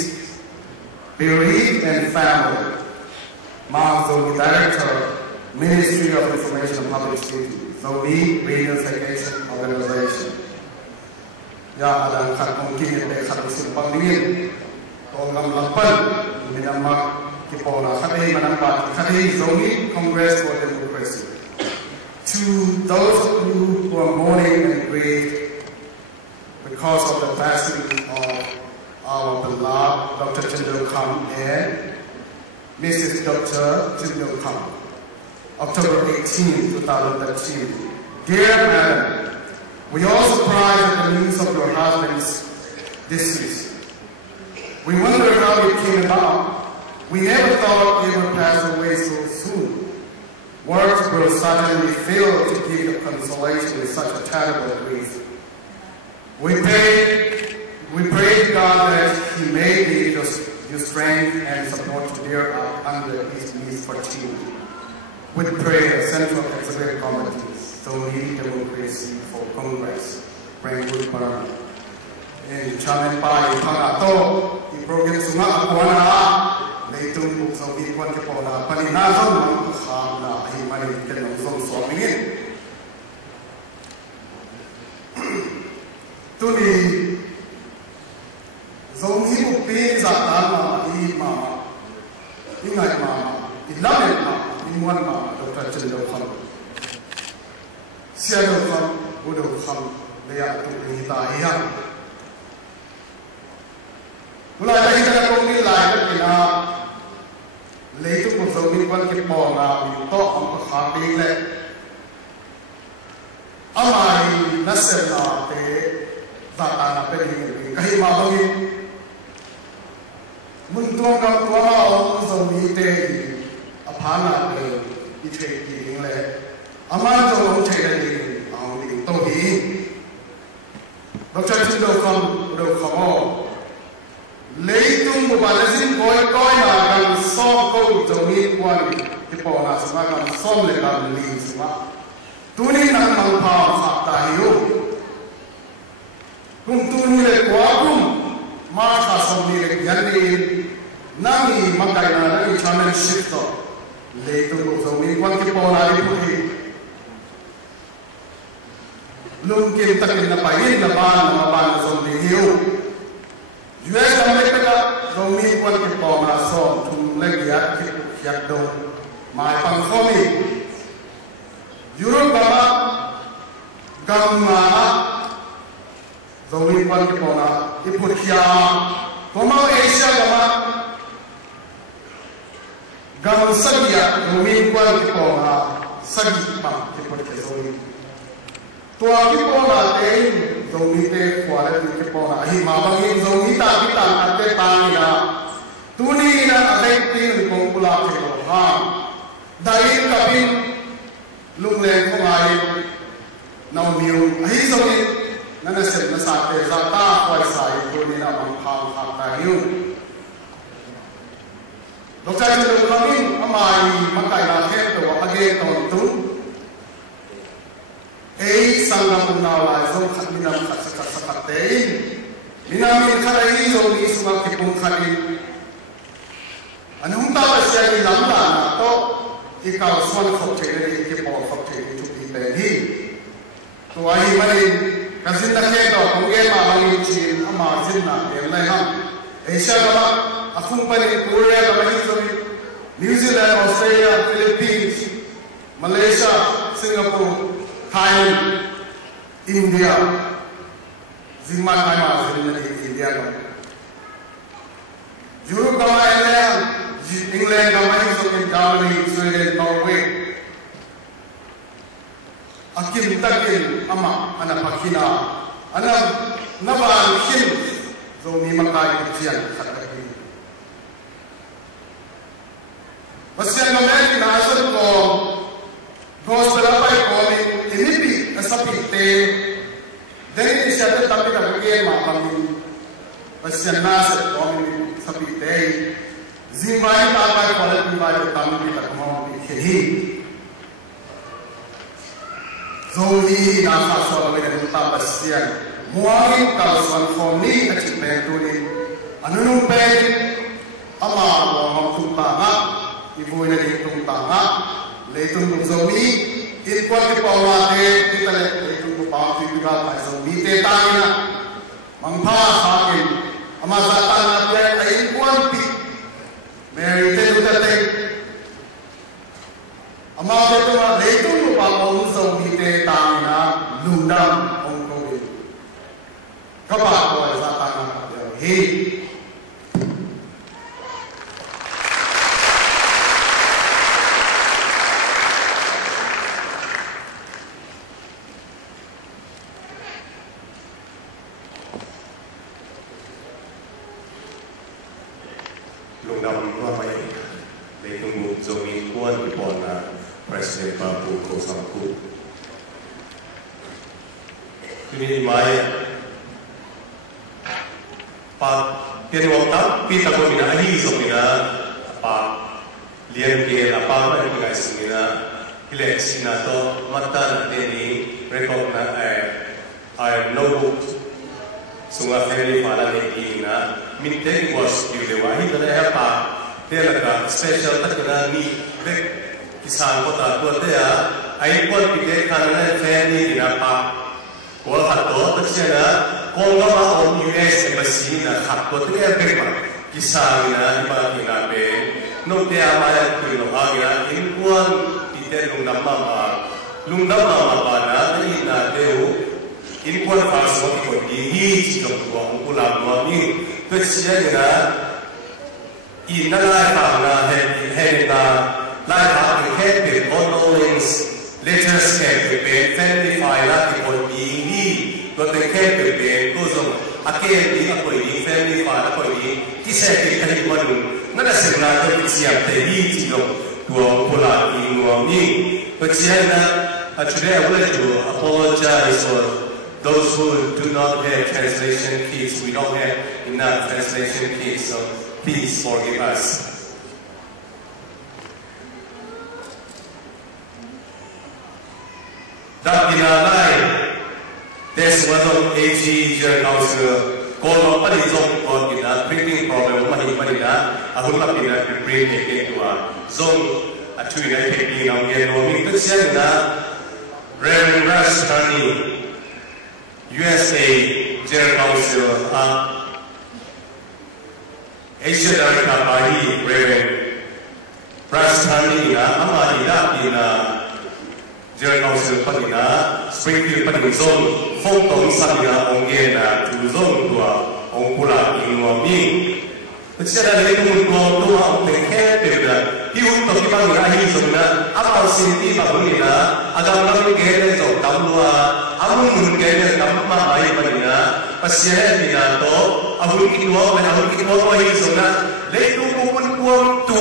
bereaved and family. Zomi Director, Ministry of Information and Public Safety, Zomi Reunification Organization. Ya ada khat mungkin ada khat simpang ini, tolong lapan minama kipona khat manampat khat Zomi Congress for Democracy. To those who are mourning and grieved because of the passing of our beloved Dr. Kham and Mrs. Dr. Kham, October 18, 2013. Dear Madam, we all surprised at the news of your husband's decease. We wonder how it came about. We never thought it would pass away so soon. Words will suddenly fail to give the consolation in such a terrible grief. We pray God that He may give us strength and support to bear up under His misfortune. With prayer, Central Executive Committees, Zomi Democracy for Congress, Brentwood Burma. In Chaman Pai, Pagato, the program Suma Kuan, Leitung Zomi Kuan Kipona, Paninazon, Kham, he might get on some swapping in. To the Zomi will be Zatama, Ima, Ingaima, Ilama, in one ma, Dr. Chendo Kham. Seattle Kham, Budo Kham, they are to Hita Hiam. Mula tayo na kung nilay na leito kung sa umiwan kipo na ito ang pagkakating le. Amay nasel na te data na pwedeng kahit mabangin. Muntong kang tuwa o sa umite apana te itreking le. Aman sa umite ang itohi. Dr. Chindo Kham, Udo Khamo. Leitung bubalazin koi na kan som ko Zomi Kuan tipo na sama kan som le kan li sama tuni nang mang pa sakta hiyo kung tuni le kwa kum ma sa som ni le yandi nami makai na nang chamen shift to leitung Zomi Kuan tipo na ri puhi lung kim takin na pahin na ban som ni hiyo US America Zomi Kuan Kipo na som tum legiat kiyak do mai pang khomi Europe ba gamma Zomi Kuan Kipo na iputya koma Asia gama gam sagia Zomi Kuan Kipo na sagi pa iputya Zomi tua Kipo na tein Zomi te kuala te pona hi mabangi Zomi ta kita ate tangina tuni na affecting kong pula ke lo ha dai kapin lungle ko ngai nau miu hi Zomi nana se na sa te za ta kwai sai tuni na mang phang phang ta hiu Dr. Chindo Khamin amai makai na he to age ton tu ei sangam nawa zo khatminam khatsakatei minamin kharai zo ni sunga kipung khati anum ta pasya ni lamla na to ikaw swan khopche ni kipo khopche ni tupi pe hi to ai mari kasin na ke to konge ma bangi chin ama jin na em lai ham asia gama afung pani korea gama hi zo New Zealand Australia Philippines Malaysia Singapore Thailand, India, Zimma Thailand, India, Europe, England, Germany, Sweden, Norway. Akim takin ama anak pakina, anak naban kim Zomi makai kecian katakin. Masih namanya nasib ko, gospel apa yang inipi asapite dari siapa tapi tak kaya makan pasien nasi kami sapite zimbai takai kuala zimbai kami tak mau dikehi Zomi nasa soal dengan tak pasien muarin kalau soal kami achievement ini anunung pen ama mau tuntanga ibu ini tuntanga leitung Zomi Kuan Kipo na te kita le itu pa fi bigal ta so mi te tangina mangpha sakin ama zatan na te ai kuan pi meri te uta te ama te to ma le tu pa ko so mi te tangina lundam ong ko bi ka pa ko zatan na te he mai lấy tung mục Zomi Kuan di pon na President Babu ko sangku. Kini mai pa pian wong tap pi ta ko mina hi Zomi na pa lian ke apa ma ki ngai singina ile sina to mata de ni record na I know sunga family pada ni na minten was you le wahi na ya pa tela special takna ni be kisan ko ta ko te a ai ko pi ke khana family na pa ko ha to ta chena ko ga ma on US embassy na khat ko te be ma kisan na ba ki na be no te a ma ya ku no ha ya in Kuan pi te lung nam ma ba na ni na de u in Kuan fa so ko di hi chi to ko ko la ma ni to sia na in na lai pa na he na lai pa ke pe Condolence letters ke pe family file la ki ko di ni to te ke pe ko so ake ni ko ni family file ko ni ki se ke ka ni ko na na se na to sia te hi chi to ko la ki no ni to sia na today I would like to apologize for those who do not have translation kits. We don't have enough translation kits, so please forgive us. That in our life, there's one of AG General Council called up a zone in a printing problem. I would not be able to bring it to a zone at 2 in a Reverend Russ Tani, USA General Council, Asia Director Bahi, Reverend Russ Tani, Amadi in General Council Padina, Springfield Padina Zone, Hong Kong Sabina, Ongena, to Zone, Ongpula, in Wami. But said that they don't go to the care. He would talk about Rahizona, about City Babunina, Adam Gates of Tamua, Amun Gates, Tamma, Ibanina, Pasiatina, Abukiwa, and Abukiwa Hizona, they do Kuan to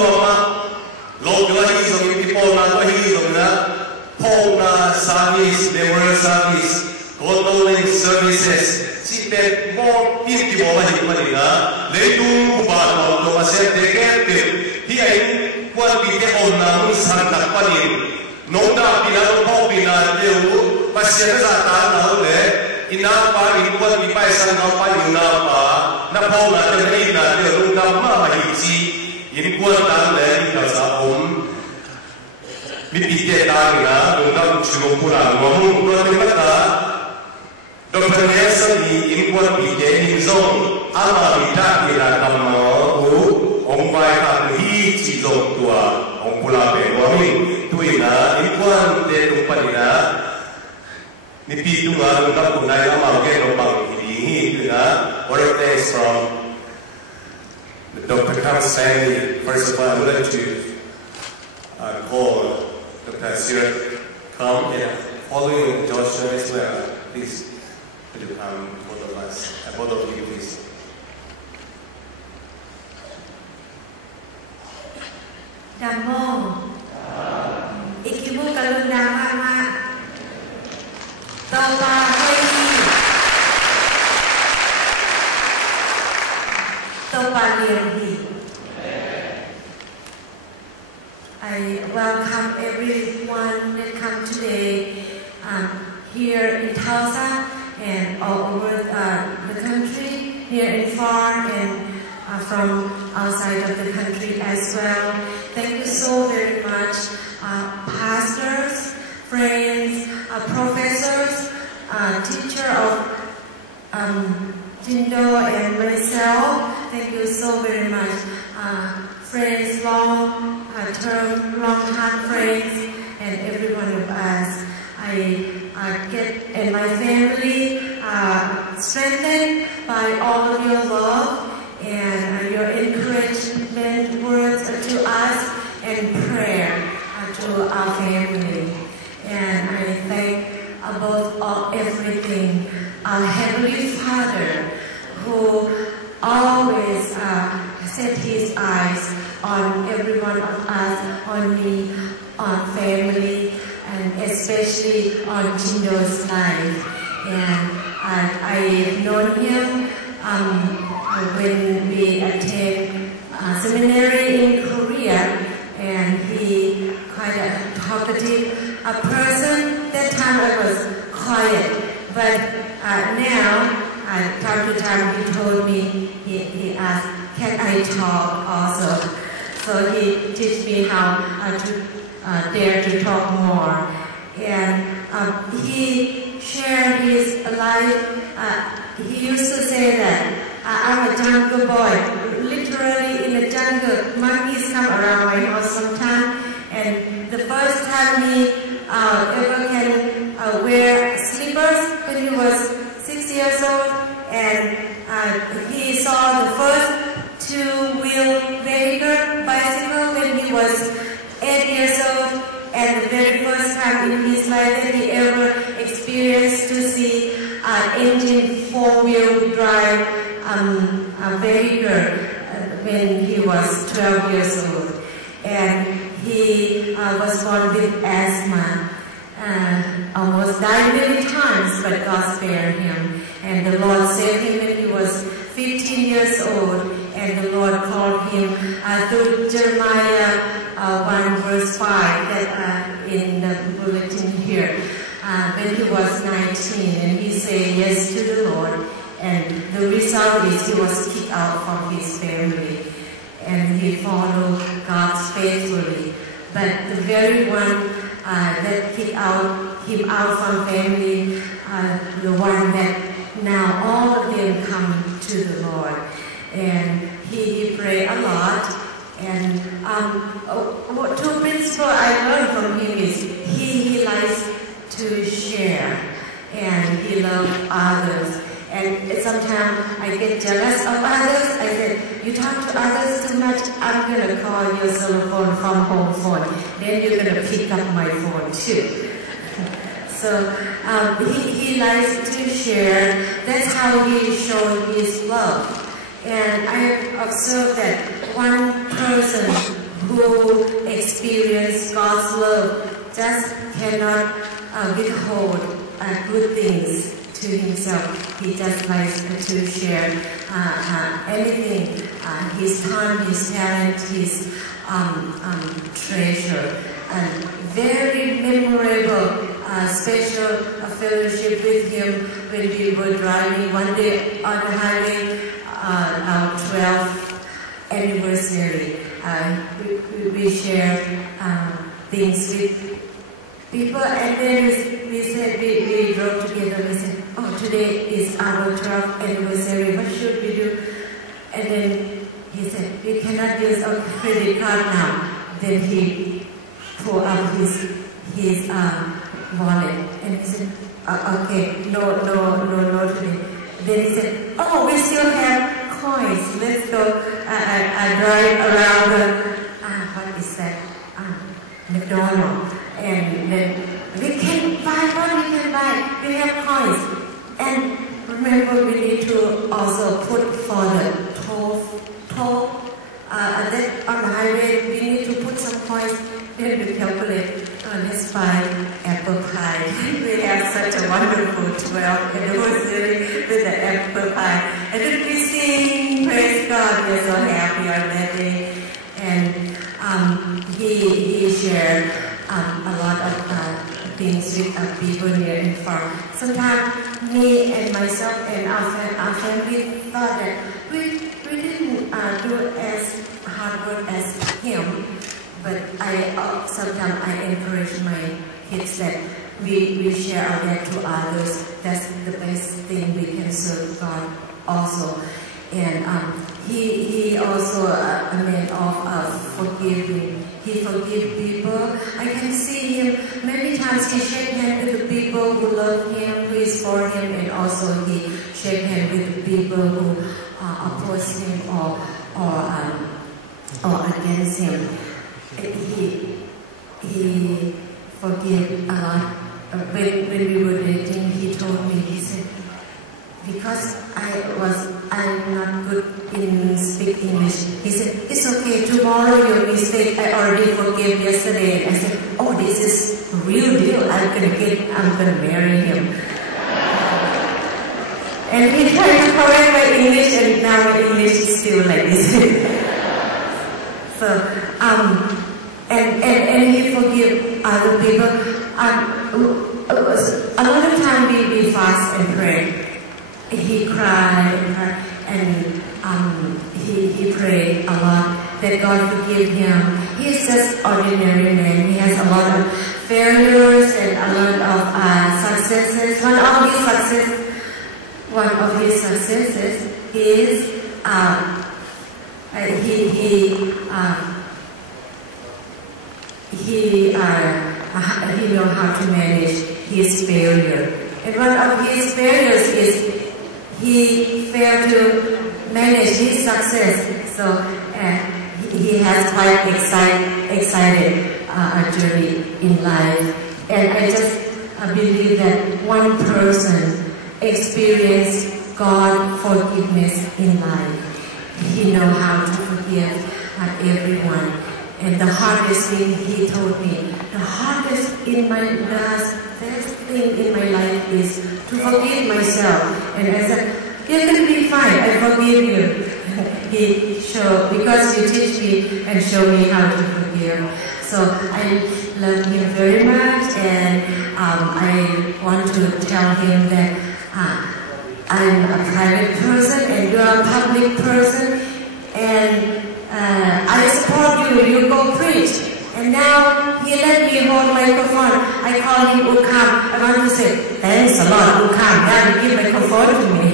Local Hizona, Hizona, Pona, Samis, they were Samis, Condolence services. See that more people Ibanina, they do Bano, Tomaset, they get it. Here, Kuan pi te on na mun san na panin no da pi na po pi na deu pasien za ta na le ina pa in Kuan pi pai san na pa yu na pa na po na te ni na de lu da ma ma hi chi in Kuan ta le ni da sa mi pi te ta na lu da chu pu la mo mu ko te ma ta Dr. Nelson in Kuan pi te in zone ama pi ta pi la ta mo ông vai tham hi chỉ dòng tua ông pula be wami tuina in Kuan te tumpanina ni pi tunga lungkap kunai amal ke lopang hi tuina what are things from Dr. Kham saying. First of all, I would like to call Dr. Sir Kham and following Joshua as well. Please, will you come, both of us, both of you, please. Damo, ikibu kalunda mama, tawa hoi, tawa lianhi. I welcome everyone that come today here in Tulsa and all over the country, near and far, and from outside of the country as well. Thank you so very much, pastors, friends, professors, teacher of Jindo and myself. Thank you so very much. Friends, long-term, long-time friends, and every one of us. I get and my family strengthened by all of your love and your encouragement words to us and prayer to our family. And I thank above everything our Heavenly Father, who always set His eyes on every one of us, on me, on family, and especially on Chindo's life. And I've known him when we attend seminary in Korea, and he quite a talkative person. That time I was quiet, but now time to time he told me, he asked, can I talk also? So he teach me how to dare to talk more. And he shared his life. He used to say that I'm a jungle boy. Literally in the jungle, monkeys come around my house sometimes. And the first time he ever can wear slippers when he was 6 years old, and he saw the first two-wheel vehicle bicycle when he was 8 years old, and the very first time in his life that he ever experienced to see engine four-wheel drive vehicle when he was 12 years old. And he was born with asthma, almost died many times, but God spared him. And the Lord saved him when he was 15 years old, and the Lord called him through Jeremiah 1 verse 5 that in the bulletin here. When he was 19, and he said yes to the Lord, and the result is he was kicked out from his family, and he followed God faithfully. But the very one that kicked him out from family, the one that now all of them come to the Lord. And he prayed a lot. And two principles I learned from him is he likes to share, and he loves others. And sometimes I get jealous of others. I said, you talk to others too much, I'm going to call your cell phone from home phone. Then you're going to pick up my phone too. So he likes to share. That's how he showed his love. And I observed that one person who experienced God's love just cannot withhold good things to himself. He just likes to share anything, his time, his talent, his treasure. And very memorable, special fellowship with him when we were driving one day on the highway, our 12th anniversary. We shared things with people, and then we said, we drove together. We said, oh, today is our 12th anniversary, what should we do? And then he said, we cannot use our credit card now. Then he pulled out his wallet, and he said, okay, no today. Then he said, oh, we still have coins, let's go drive around the, what is that, McDonald's. And then we can buy what we can buy. We have coins. And remember, we need to also put for the toll that on the highway, we need to put some coins. Then we calculate, let's buy apple pie. We have such a wonderful 12th anniversary with the apple pie. And then we sing, praise God, we're so happy on that day. And he shared a lot of things with people near and far. Sometimes me and myself and our family thought that we didn't do as hard work as him, but sometimes I encourage my kids that we share our debt to others. That's the best thing we can serve God also. And he also a man of forgiving. He forgives people. I can see him many times. He shakes hands with the people who love him, who is for him, and also he shakes hands with the people who oppose him or against him. He forgives a lot. When we were dating, he told me, he said, because I'm not good in speak English. He said, it's okay, tomorrow your mistake, I already forgave yesterday. I said, oh, this is real deal, I'm gonna marry him. And he tried to correct my English, and now my English is still like this. So, and he forgive other people. A lot of time we fast and pray. He cried and he prayed a lot that God forgive him. He's just ordinary man. He has a lot of failures and a lot of successes. One of his successes is he knows how to manage his failure. And one of his failures is he failed to manage his success. So he has quite excited journey in life. And I just believe that one person experienced God forgiveness in life. He knows how to forgive everyone. And the hardest thing he told me, the hardest thing in my life is to forgive myself. And I said, you're going to be fine, I forgive you. He showed, because you teach me and show me how to forgive. So I love him very much, and I want to tell him that I'm a private person and you're a public person, and I support you, you go preach. And now he let me hold microphone. I call him Kham. I want to say, thanks a lot, Kham. God, give microphone to me.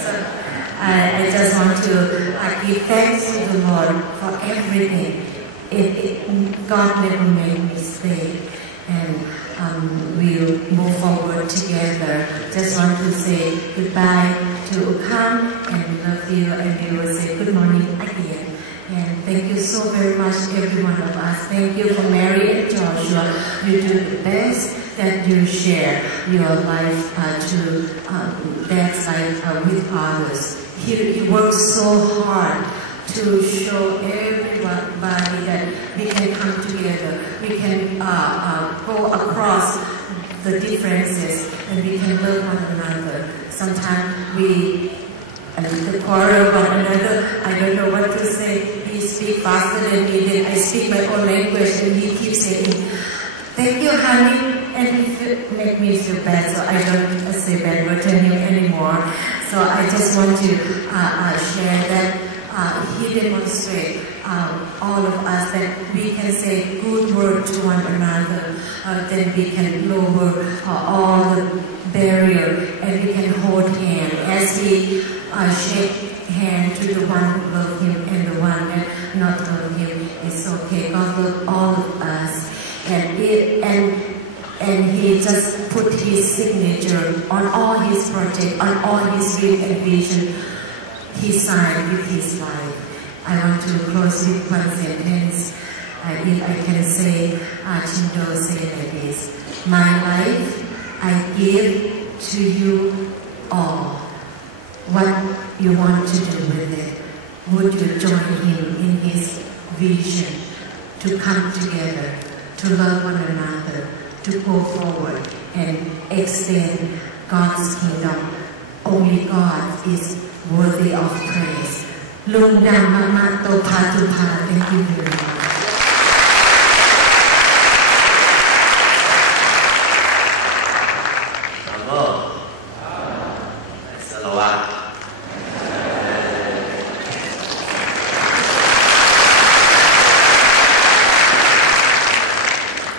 So I just want to give thanks to the Lord for everything. God never made mistake, and we'll move forward together. Just want to say goodbye to Kham and love you, and we will say good morning again. And thank you so very much, every one of us. Thank you for Mary and Joshua. You do the best that you share your life to Dad's life with others. He works so hard to show everybody that we can come together. We can go across the differences, and we can love one another. Sometimes we quarrel one another. I don't know what to say. He speaks faster than me. Then I speak my own language, and he keeps saying, "Thank you, honey," and he make me feel bad. So I don't say bad word to him anymore. So I just want to share that he demonstrates all of us that we can say good word to one another. Then we can lower all the barrier, and we can hold hand as he shake hand to the one who love him and the one that not love him. It's okay. God loves all of us, and he just put his signature on all his project, on all his dream and vision. He signed with his life. I want to close with one sentence. If I can say, Chindo say like this: my life I give to you all. What you want to do with it? Would you join him in his vision to come together, to love one another, to go forward and extend God's kingdom? Only God is worthy of praise. Lung dam mama to pa tu pa. Thank you very much.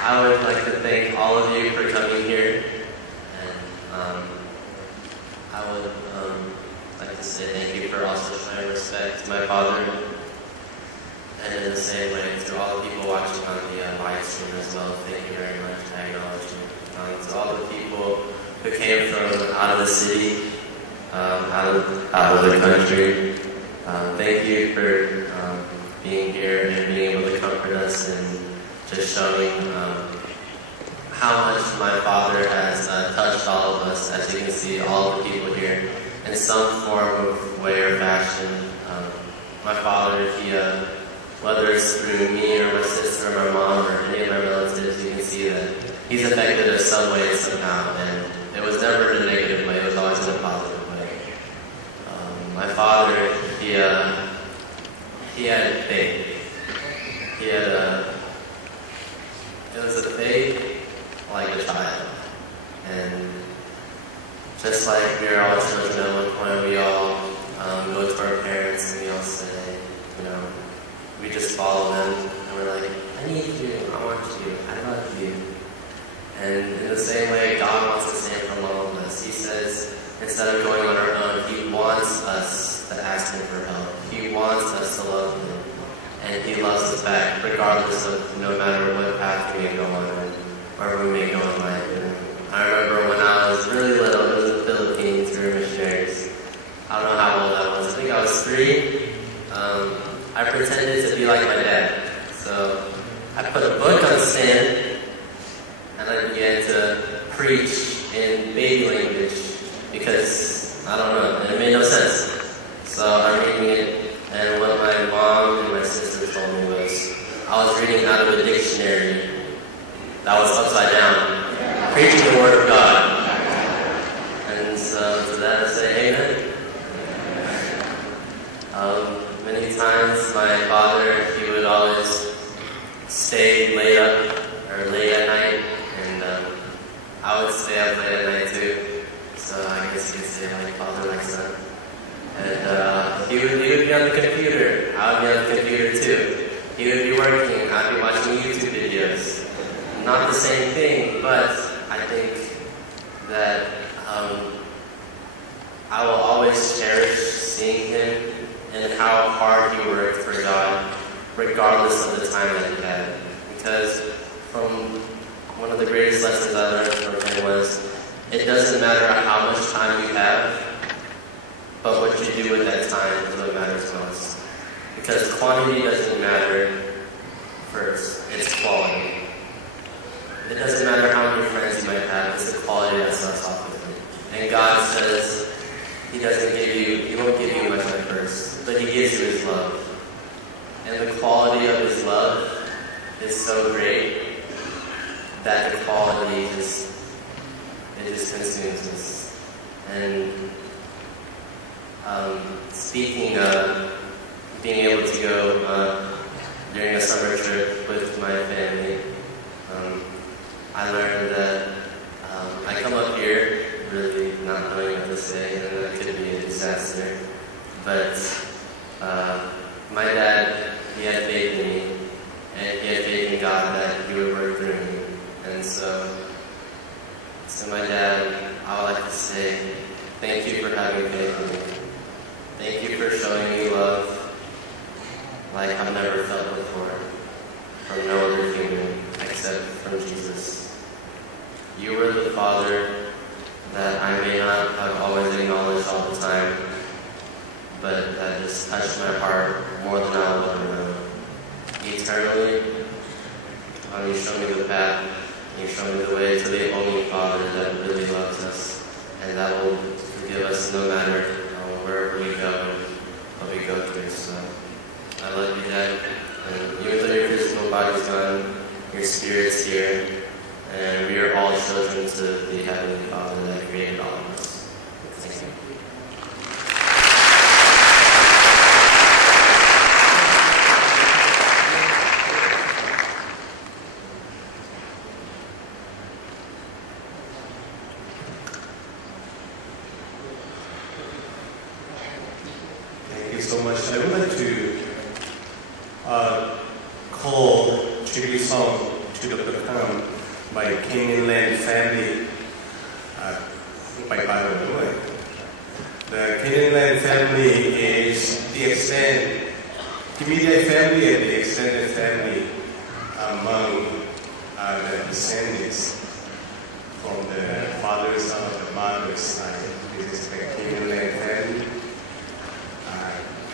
I would like to thank all of you for coming here, and I would like to say thank you for also showing respect to my father, and in the same way to all the people watching on the live stream as well. Thank you very much. I acknowledge you. To all the people who came from out of the city, out of the country, thank you for being here and being able to comfort us and just showing how much my father has touched all of us, as you can see, all of the people here, in some form of way or fashion. My father, whether it's through me or my sister or my mom or any of my relatives, you can see that he's affected us some way somehow, and it was never in a negative way, it was always in a positive way. My father, he had faith. It was a faith like a child. And just like we are all children at one point, we all go to our parents and we all say, we just follow them and we're like, I need you, I want you, I love you. And in the same way, God wants the same from all of us. He says, instead of going on our own, He wants us to ask Him for help. He wants us to love Him. And He loves us back, regardless of no matter what path we may go on or wherever we may go in life. And I remember when I was really little, it was in the Philippines, we were missionaries. I don't know how old I was. I think I was 3. I pretended to be like my dad. So I put a book on the stand and I began to preach in baby language because, I don't know, it made no sense. So I'm reading it, and what my mom and my sister told me was, I was reading out of a dictionary that was upside down, preaching the Word of God. And so to that I say, amen. Many times my father, he would always stay late up or late at night, and I would stay up late at night too. So I guess you could say like father, like son. And he would be on the computer. I would be on the computer too. He would be working. I'd be watching YouTube videos. Not the same thing, but I think that I will always cherish seeing him and how hard he worked for God, regardless of the time that he had. Because from one of the greatest lessons I learned from him was, it doesn't matter how much time you have, but what you do with that time is what matters most. Because quantity doesn't matter first, it's quality. It doesn't matter how many friends you might have, it's the quality that starts off with it. And God says, He won't give you much at first, but He gives you His love. And the quality of His love is so great that the quality just consumes us. And speaking of being able to go during a summer trip with my family, I learned that I come up here really not knowing what to say, and that could be a disaster. But my dad, he had faith in me, and he had faith in God that He would work through me. And so to my dad, I would like to say, thank you for having faith in me. Thank you for showing me love like I've never felt before from no other human except from Jesus. You were the Father that I may not have always acknowledged all the time, but that just touched my heart more than I will ever know. Eternally, you show me the path, you show me the way to the only Father that really loves us, and that will forgive us no matter wherever we go, what we go through. So I love you, Dad, and even though your physical body's gone, your spirit's here, and we are all children to the Heavenly Father that created all of us. Thank you. Thank you so much. I would like to call tribute song to Dr. Kham by Canadian Land family. The Canadian Land family is the immediate family and the extended family among the descendants from the father's side or the mother's side. This is the Canadian Land family.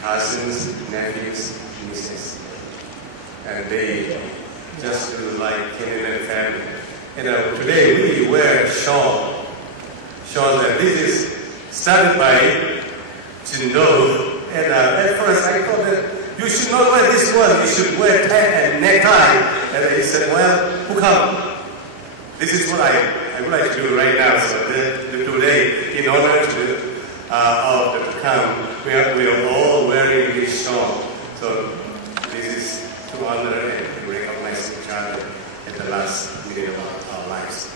Cousins, nephews, nieces, and they just like Canadian family. today we wear shawl. Shawl that this is started by Jindo. And at first I thought that you should not wear this one, you should wear tie and necktie. And he said, well, who come? This is what I would like to do right now. So today, in order to of the Kham, we are all wearing this shawl. So this is to honor and to recognize each other at the last minute of our lives.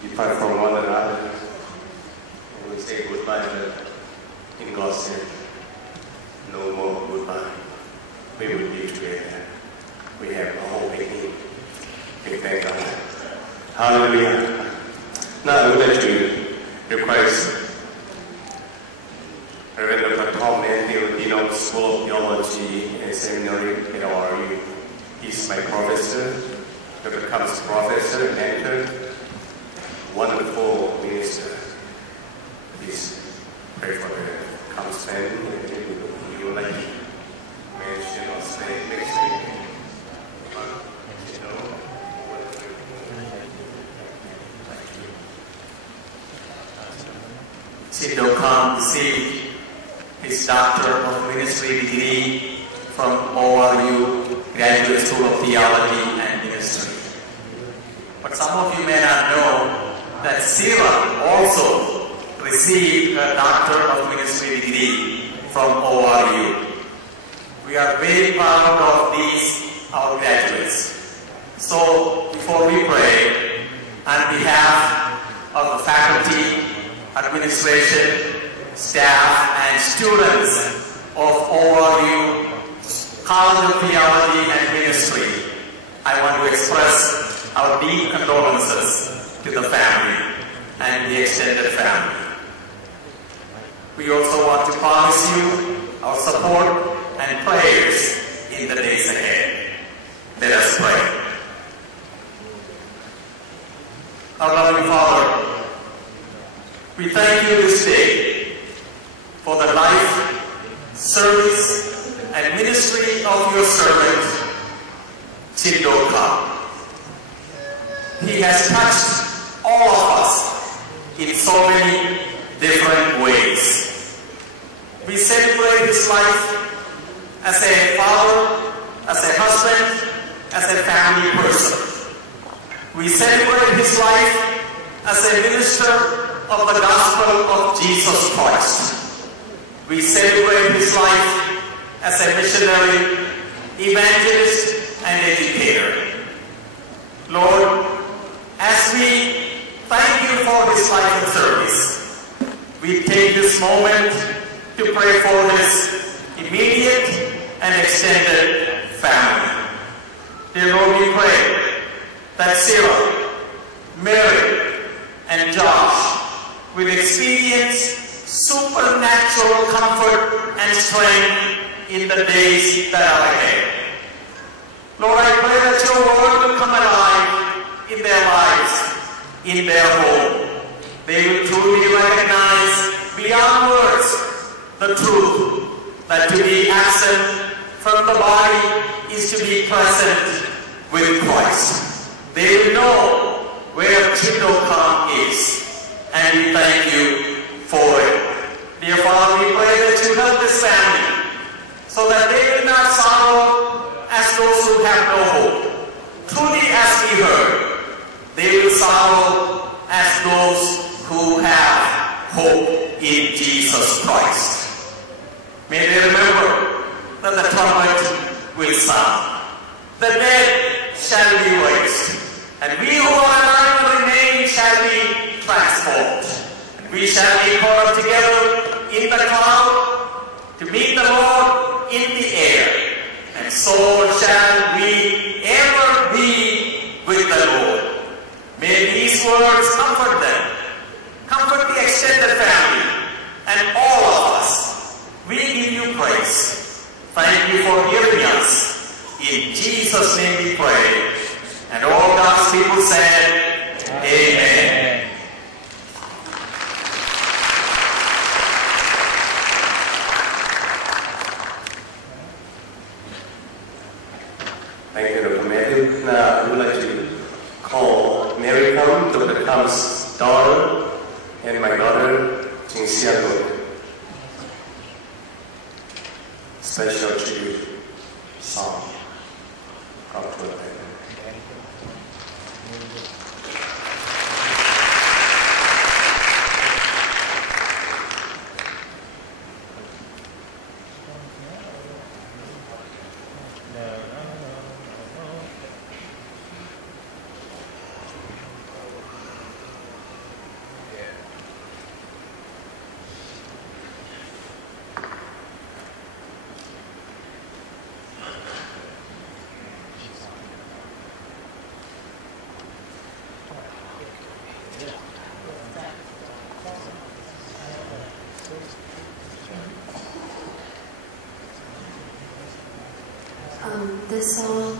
Depart from one another, and we say goodbye, but in God's name, no more goodbye. We will be together. We have a whole big need. We thank God. Hallelujah. Now I would like to request Reverend Dr. Tom Matthew, Dean of School of Theology and Seminary at ORU. He's my professor, Dr. Kham's professor and mentor, wonderful minister. Please pray for the Kham's family and Eulogy. Mention or say next week. received his Doctor of Ministry degree from ORU Graduate School of Theology and Ministry. But some of you may not know that Sarah also received her Doctor of Ministry degree from ORU. We are very proud of these, our graduates. So, before we pray, on behalf of the faculty, administration, staff, and students of ORU College of Theology and Ministry, I want to express our deep condolences to the family and the extended family. We also want to promise you our support and prayers in the days ahead. Let us pray. Our loving Father, we thank you this day for the life, service, and ministry of your servant, Kham. He has touched all of us in so many different ways. We celebrate his life as a father, as a husband, as a family person. We celebrate his life as a minister of the gospel of Jesus Christ. We celebrate his life as a missionary, evangelist, and educator. Lord, as we thank you for his life and service, we take this moment to pray for his immediate and extended family. Dear Lord, we pray that Sarah, Mary, and Josh will experience supernatural comfort and strength in the days that are ahead. Lord, I pray that your word will come alive in their lives, in their home. They will truly recognize beyond words the truth that to be absent from the body is to be present with Christ. They will know where Kham is, and we thank you for it. Dear Father, we pray that you help this family so that they will not sorrow as those who have no hope. Truly, as we heard, they will sorrow as those who have hope in Jesus Christ. May they remember that the trumpet will sound. The dead shall be raised, and we who are alive and remain shall be transformed. And we shall be caught up together in the cloud to meet the Lord in the air. And so shall we ever be with the Lord. May these words comfort them, comfort the extended family, and all of us. We give you praise. Thank you for hearing us. In Jesus' name we pray. And all God's people said, Amen. Thank you, Dr. Matthew. Now, I would like to call Mary Kham, Dr. Kham's daughter, and my daughter, Jingxiang. Special tribute song. Come to the table. This song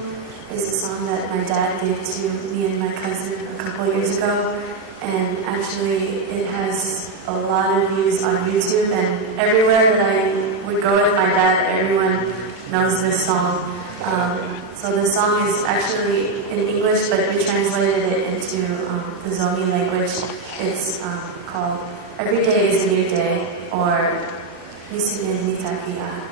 is a song that my dad gave to me and my cousin a couple years ago, and actually it has a lot of views on YouTube, and everywhere that I would go with my dad, everyone knows this song. So the song is actually in English, but we translated it into the Zomi language. It's called Every Day is a New Day, or Nisinen Nitakia.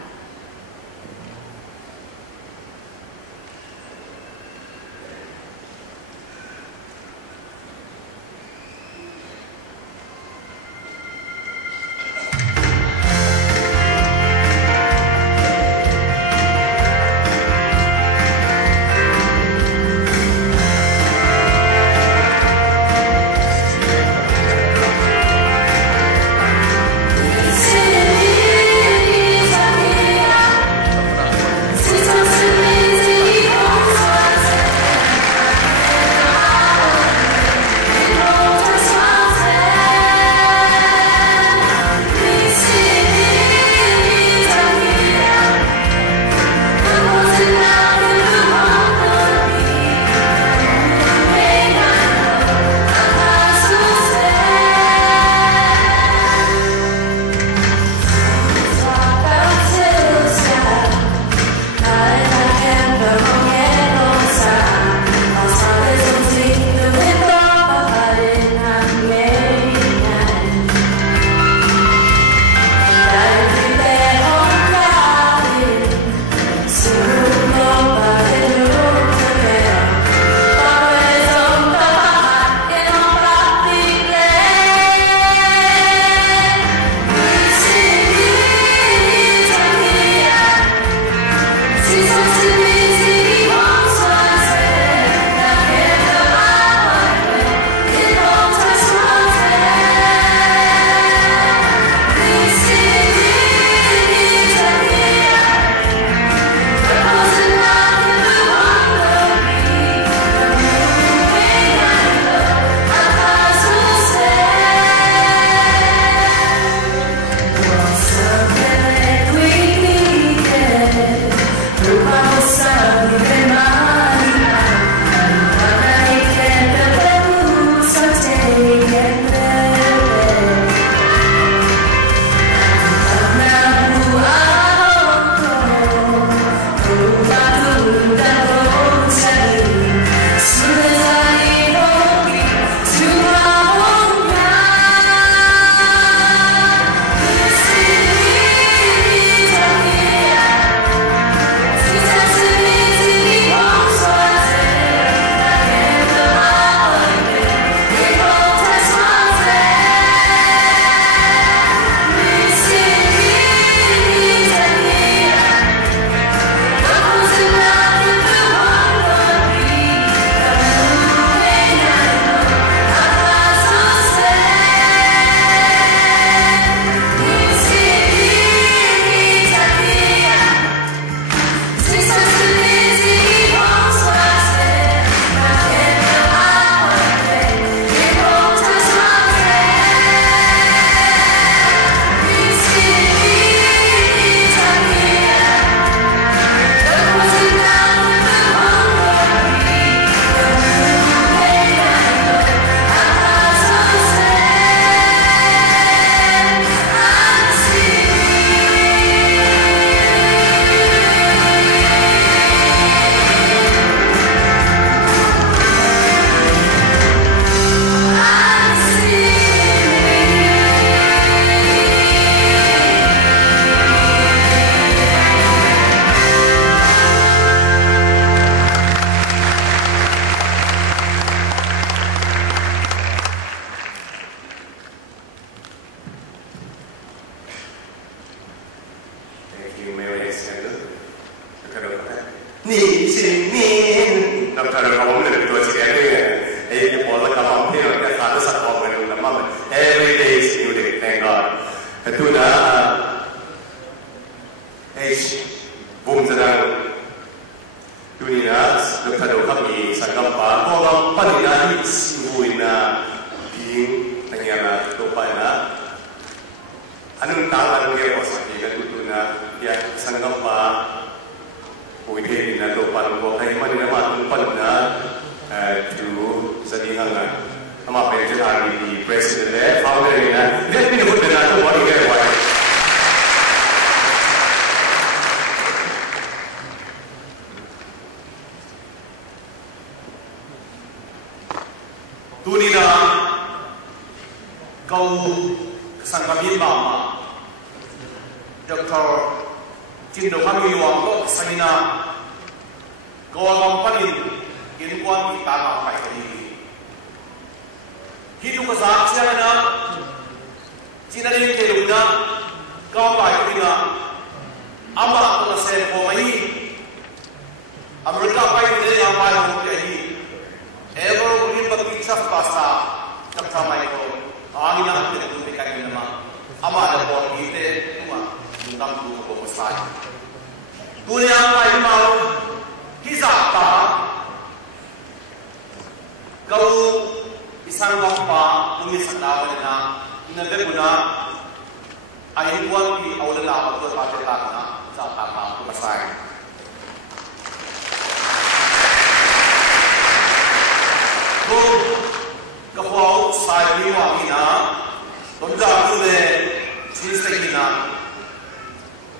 Every day is new day, thank God. Tuna H Boom Zanang Tunina, the Kami, Sakampa, Kolam, Panina, Sibuina, Being, Tanyana, Topana. Anong tawag niya ko sa Tuna, Yak Sangampa, Uwi na to parang ko kay man naman kung na to sa dihang ama pension the president there, founder na, let me put na to what you get why. câu sang kami mama Dr. Chindo kami luang ko sanina ko ang panin in Kuan kita pakai kali hidup kesat siapa na Cina ini keluna kau pakai kali na ama ko nase ko mai Amerika pakai kali yang pakai kali ever boleh berbicara bahasa tak mai ko angin yang tidak diberikan ini nama ama ada buat kita cuma dalam dua besar dunia pakai mau hisap tak kau isang apa tulis sendawa na naga guna ay Kuan di awal na ako sa na sa tama masay ko kapwa sa liwa ina donda ne chiste ina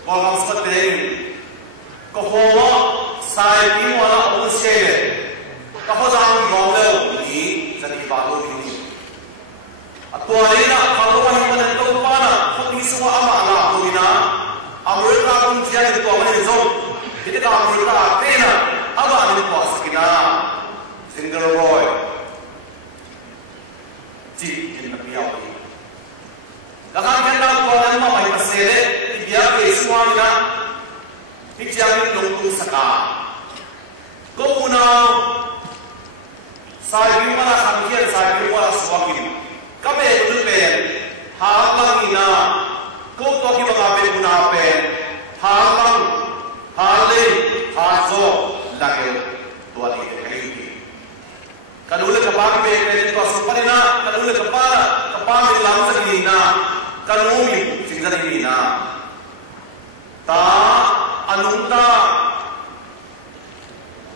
ko ang satin kapwa sa liwa ako siya kapwa ang gawin jadi baru ini. Atau ada kalau orang yang tahu mana, kau semua amal tu ina. Amerika pun jadi itu amal itu. Jadi kalau Amerika ada, amal ini puas kita. Single boy. Ji ini nabi awal. Dalam kita Kuan mama ini masih dia semua ina. Dijamin nunggu sekarang. Kau punah saya mana sampai saya mana suami kami itu pen halang ina kau tu kita ngapain guna pen halang halin hazo lagi dua tiga kali kalau le kepala pen itu seperti na kalau le kepala langsung ini na kalau umi tinggal ini na ta anunta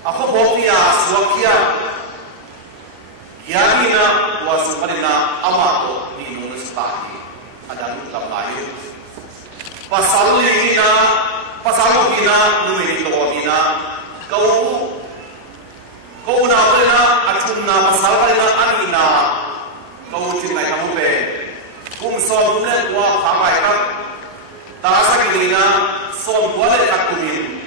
aku bukti suakia Yagi na wasu padina amato ni nunus tahi ada lutam layu pasal ina numi to ina kau na padina atuna pasal padina anina kau cintai kamu be kum som ne wa kamai ka tarasa gina som wale akumin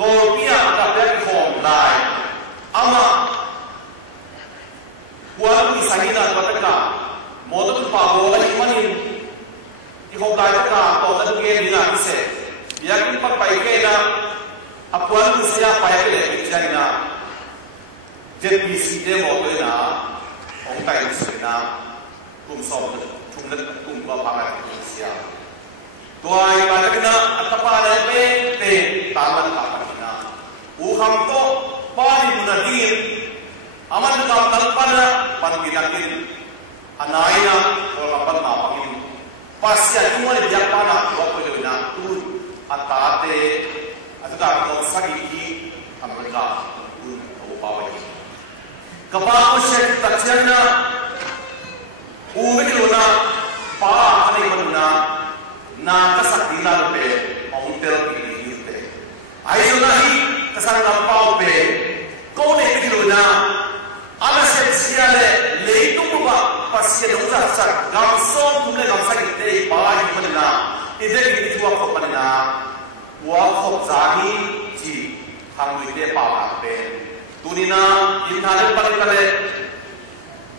kau pia ka be khom lai ama Kuan di sana katakan, modal pahawa ini dihobrai kata, modal dia dina ise. Biarpun pakai kena, apuan usia pakai le, jadi jadi sini modal na, orang kaya sini kumsom, kum pakai usia. Tuai katakan, apa ada pe taman pakai na. Uham to pari munadir. Aman dalam kalpana pangginakin anaina kalau apa ngapangin pasti cuma dia pana waktu itu na tu atate atau kalau sakit Amerika tu bawa ini kapal ship terjana ubi luna pa hari mana na kasakti na pe hotel ini pe ayo nahi kasar nampau pe kau ni luna ala siale leitung ba pasia dongza sar gamsom tumle gamsa kite pala himana ide ki tuwa ko panna wa ko zahi ji hamite pala pe tunina inhale palikale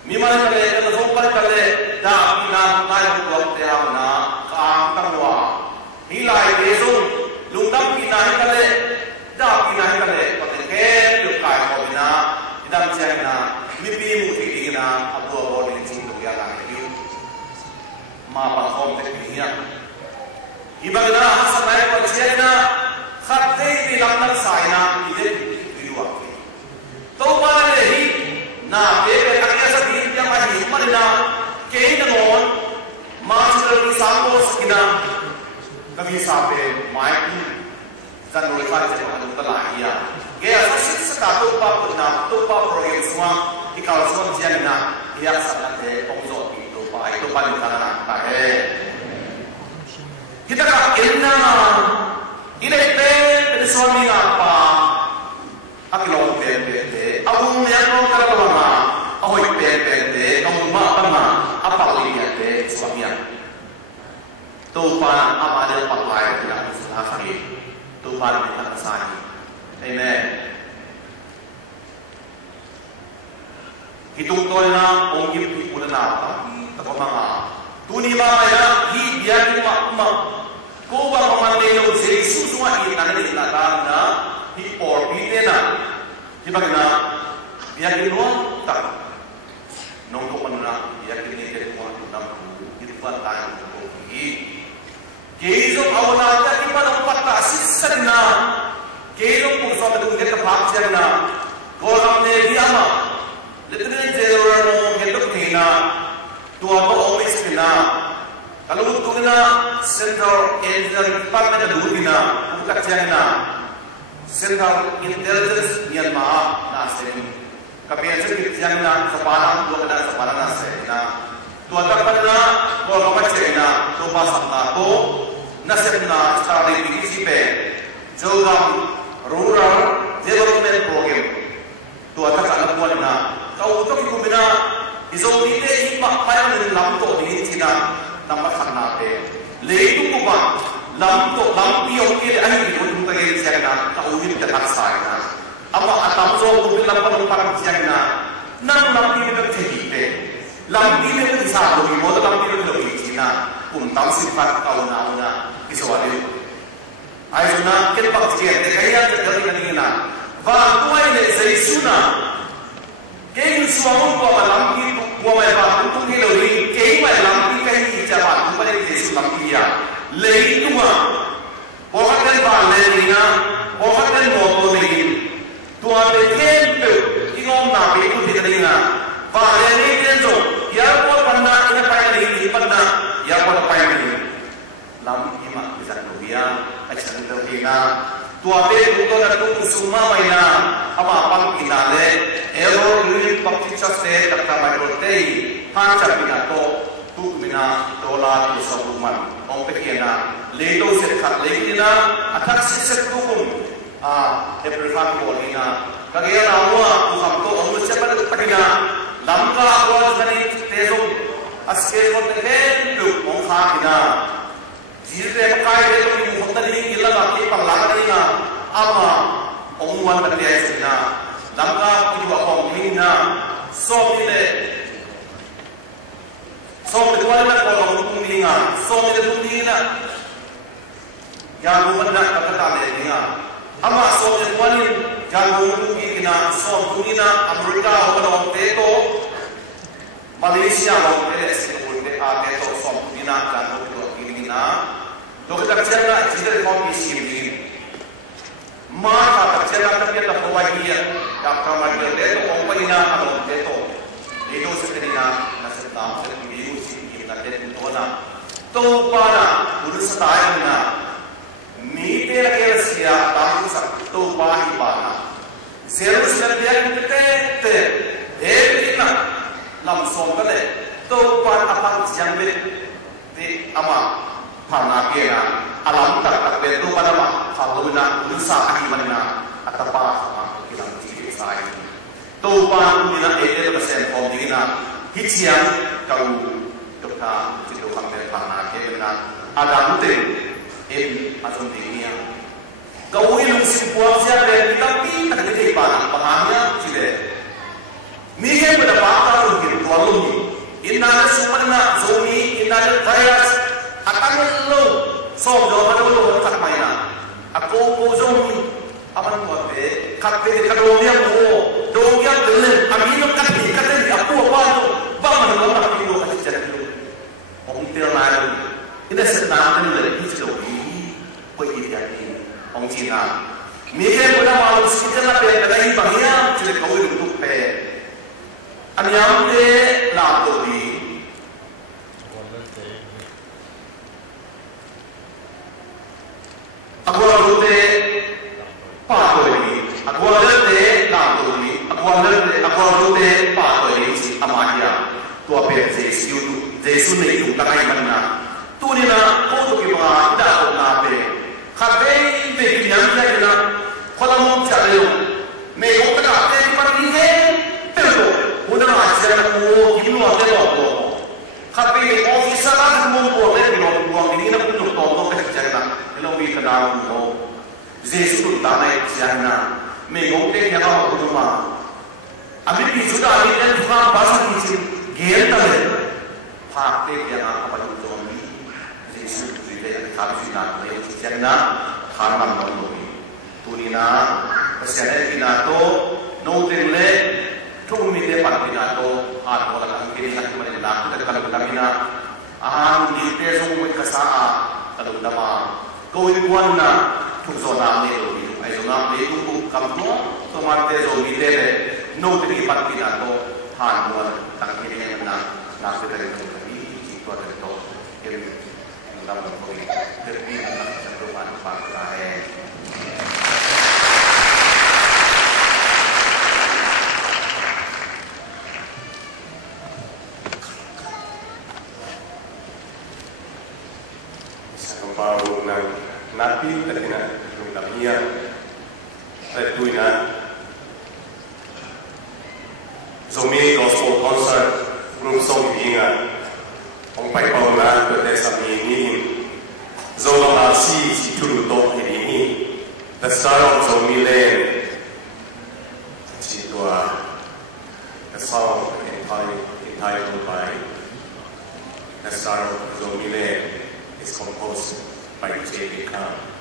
mimale kale elzo palikale da ina mai ko te amna kam tarwa hilai rezon lungdam kinai kale da kinai kale pateke yo kai ko bina idam chana mipi muti ina abu abu ni chindu ya la ni ma pa khom te ni ya ibagna hasanai ko chena khatte bi lamna saina ide biwa to ma le hi na be be akya sa din ya ma hi marna ke na ngon ma chul ni sambo skina kami sape mai zan lo fa che ma ta la ya Gaya sisa satu pa program semua ikaw semua diyan na iyak sa natin pangzo ito pa yung kanana tayo. Kita ka ina ilepe suami apa akilong pente abung niya no kalawanga ahoy pente kamu ma apa Tuhan apa dia pakai tidak usah lagi. Tuhan kita sayang. Amen. Hitung tolna ongkip ipulna tako mga tuni mamaya hi biyan ma ko ba mamane no Jesus wa ina ni na hi por pitena hi bagna biyan no tak nong ko manna biyan ni ke ko nam hi pa ta ko hi kezo awna ta ki pa no patta sisna kezo purso ta ku ke ta bhag jana ko hamne hi ama Lieutenant General mo hendok nina tua ko always kina kalau tu kina Central Engineering Department ada dulu kina bukan China Central Intelligence Myanmar nasen kapian sekit China sepanang dua kena sepanang nasen tua tak pernah kalau kapan China coba sama tu nasen na secara divisi pe Jogam Rural Development Program tua tak anak buat na kau tu kita bina Zomi te imak payah dengan lampu di Cina nampak sana te. Lepas tu apa? Lampu okey ahi pun kita ini siapa? Kau ini kita saya. Apa atam so pun lampu nampak siapa? Nang lampu itu terjadi te. Lampu itu bisa bagi, modal lampu itu bagi Cina. Pun tahu sifat kau nauna kiswali. Ayo na kita pakai te kaya terjadi dengan ina. Waktu ini saya sunnah. Kau suami kau malam ini kau malam itu ni lori, kau malam ini kau jalan, kau pada Yesus malam dia. Lei tu mah, orang dan balik ni na, orang dan motor ni, tuan berkemp, ingom nabi itu tidak ni na. Balik ni dia tu, ya kau pernah ini payah ni, pernah, ya kau payah ni. Lam imak bisa dia, action tu na. Tua be bukan aku semua mainan apa apa kita le, error ni pakcik se tak tahu berarti, hanya bina tu bina dolar sebulan, orang pekiana, ledo sekat legina, atas sisa tukum, April bolina, kaya awak tu hamto, awak siapa tu pekiana, lamka awak jadi terus, askeri orang tu orang kita. Jilid pakai itu ni hotel ni gila lagi panglaga ni na apa omuan berjaya sina langkah kedua orang ini na som kedua ni orang hukum ni na som itu ni na yang bukan nak kata ni na ama som kedua ni yang hukum ni na som ni na Amerika orang itu Malaysia orang itu Singapura ada itu som ni na yang kedua ni na Dokter Chandra jika komisi ini, maka Chandra tapi ada perwakilan yang kamar itu orang ini atau itu sebenarnya nasibam seperti itu kita lihat itu na, tu pada urus tayangnya, meter kerja tahu tu bahi pada, serius kerja kita kita langsung kali, tu pada apa yang di ama Mana kena alam tak betul pada mak kalau nak berusaha gimana atau apa sama kita mesti saya. Tu pun kita ada persen om kita hician kau dokter itu kami mana kena ada mungkin macam ini. Kau ini sebuah siapa tapi tak ada ibarat pahamnya tidak. Mungkin pada pakar mungkin kalau ini ada sumbernya Zomi, ini ada virus. Akan lo soal ada lo tak mainan. Aku Zomi apa nak buat be? Kafe kalau dia mau, dia beli. Ambil kafe aku apa tu? Bang mana orang nak pilih kasih jadi tu. Orang terlalu. Ini senang ni dari itu ini. Pergi dia ni. Orang Cina. Mereka pun malu sikit lah be. Tapi banyak jadi kau itu be. Aniam de lalu di. Aku rute pato ini, aku rute lato ini, aku rute pato ini si amaya. Tu apa Yesus ni tu tak kaya mana. Tu ni na, kau tu kira dah kau nabe. Kafe ini yang kita kena, kalau mau cari, mereka tak ada tempat ini. Tentu, udah macam aku, kita ada apa? Kafe officer lah, semua boleh dibuang ini. cái nào cũng có Giêsu ta này chẳng na mình cũng cái nào cũng mà anh biết Giêsu đã đi đến pha bát sang đi ghé ta lên pha cái nào cũng phải dùng đi Giêsu thì đây là khám suy nạn này chẳng na khám bằng đồng đội tu ni na cái này thì na to nô tiền lệ trung mi để bắt thì na to hạt hoa là cái này là mình làm cái kalau kami na đi tới trong một cái xã kalau đama Kuan na Tulsa ni lo ay so na ni kung kampo so marte so mitele no tri pati na to han mo tang kini na kita ko ni ci to to ke ndam ko ni terbi na sa pan pa kae Baru nabi terkena dunia tertuina Zomi gospel concert group song inga ông phải bao na từ thế sami ni Zola si turu to ini the star of Zomi land chỉ tua the song entitled by the star of Zomi land is composed by Kham.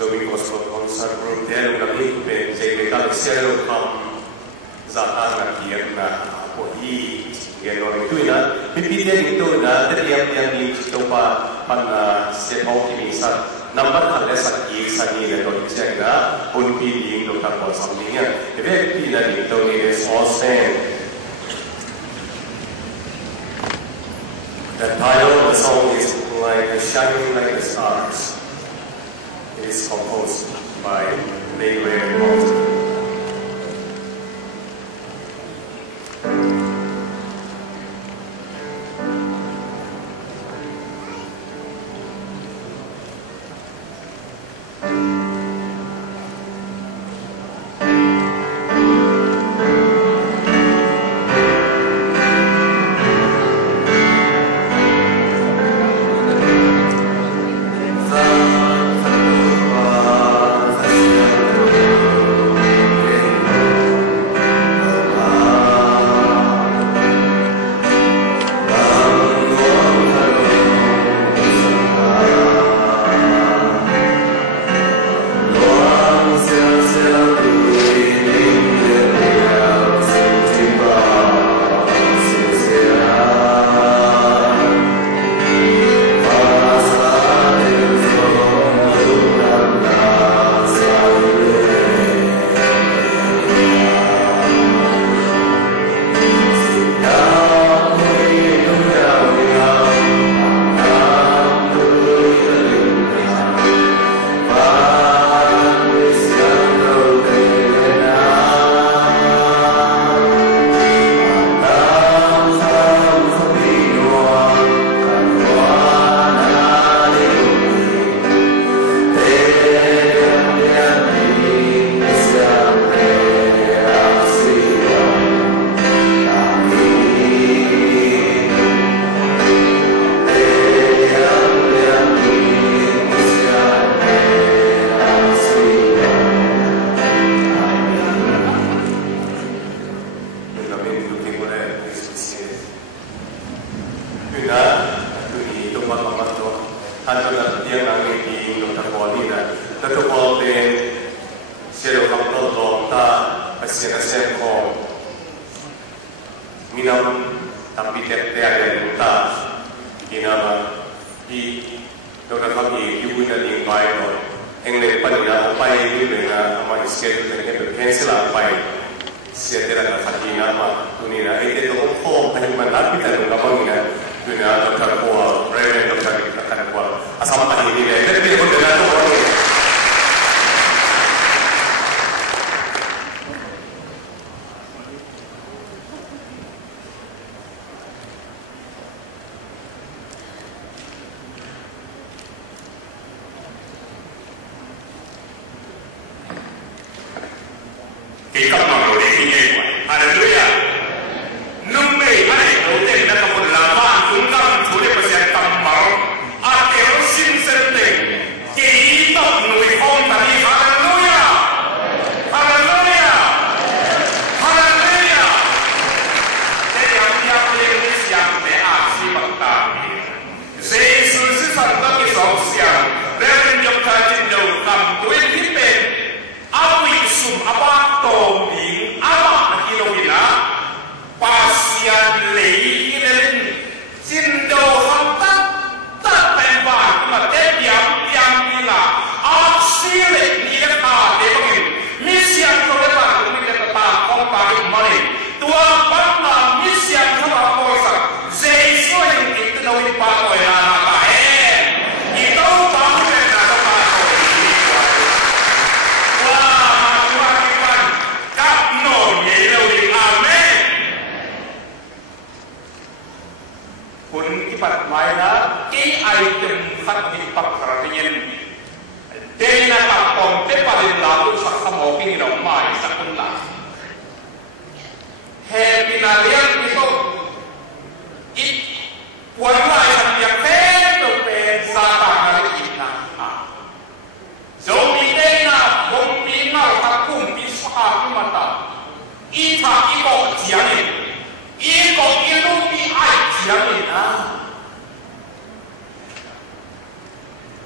Zomi Gospel Concert Group there and the big band say we got a serial come Zatan here na po I gano'n ito na pipilihan ito na teriyang ito pa pan sa mga number kala sa sa nila ito siya na punpiling ito tapos sa niya kaya pipilihan ito ni all stand. The title of the song is like shining like the stars. It is composed by Leeway.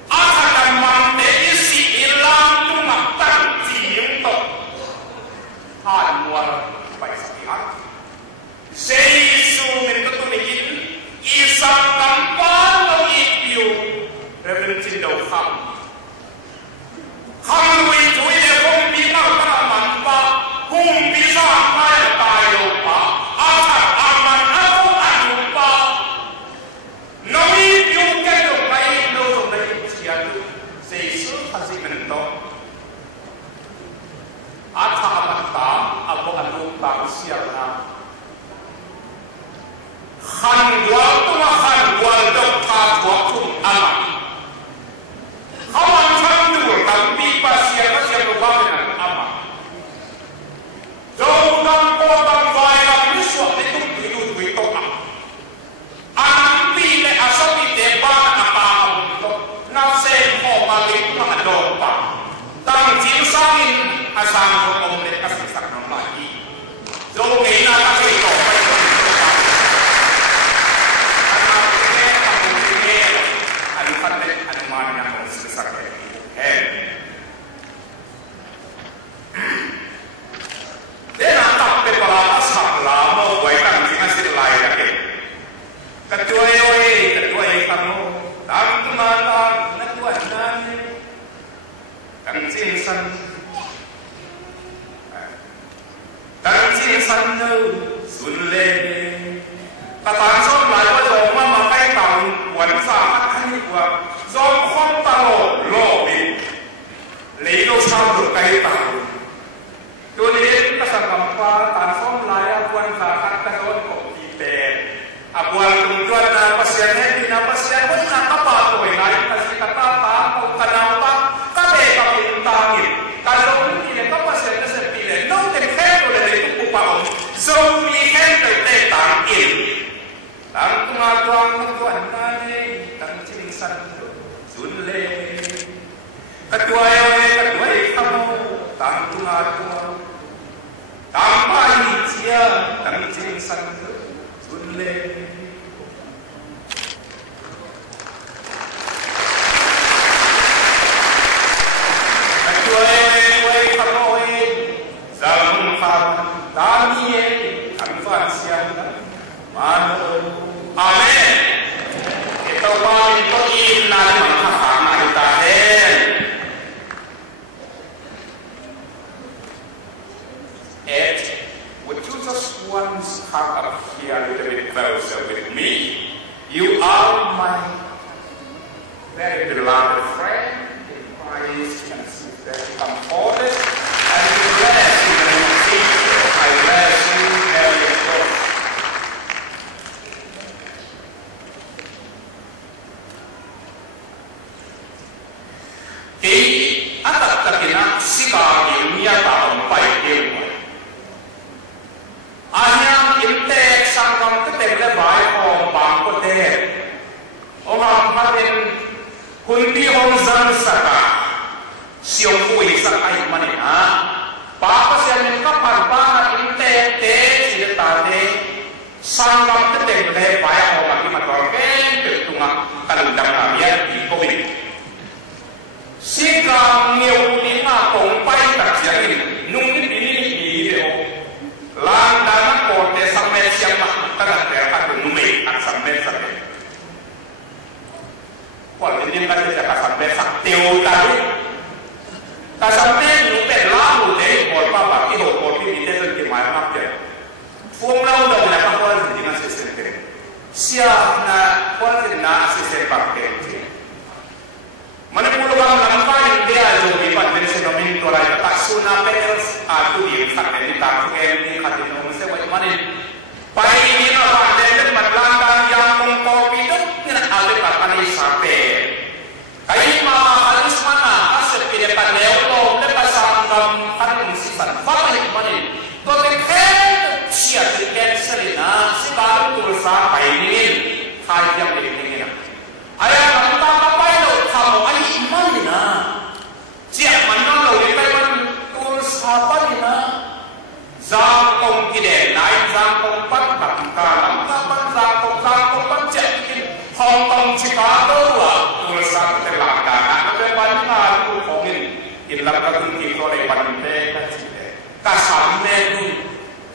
Akan memang isi ilah sang kampan lo ipiu Reverend Cindau Kham Kham lui chui de kong pi na ka man pa kong pi sa mai tai lo pa ata aman au anu pa no ipiu ke lo kai lo so dai chia tu sei su phasi men to ata aman ta abo anu pa sia na Khan wal tu khan wal dok tha thua thum ama Khawan chan tu tam pi pa sia lo ba na ama do dam ko dam vai la ni so ni tu tu to a an pi le asapi de ba na pa to na se ho ma le ma do pa tang jin sang in asang ko om le ka sa na ma hi do me na ka se to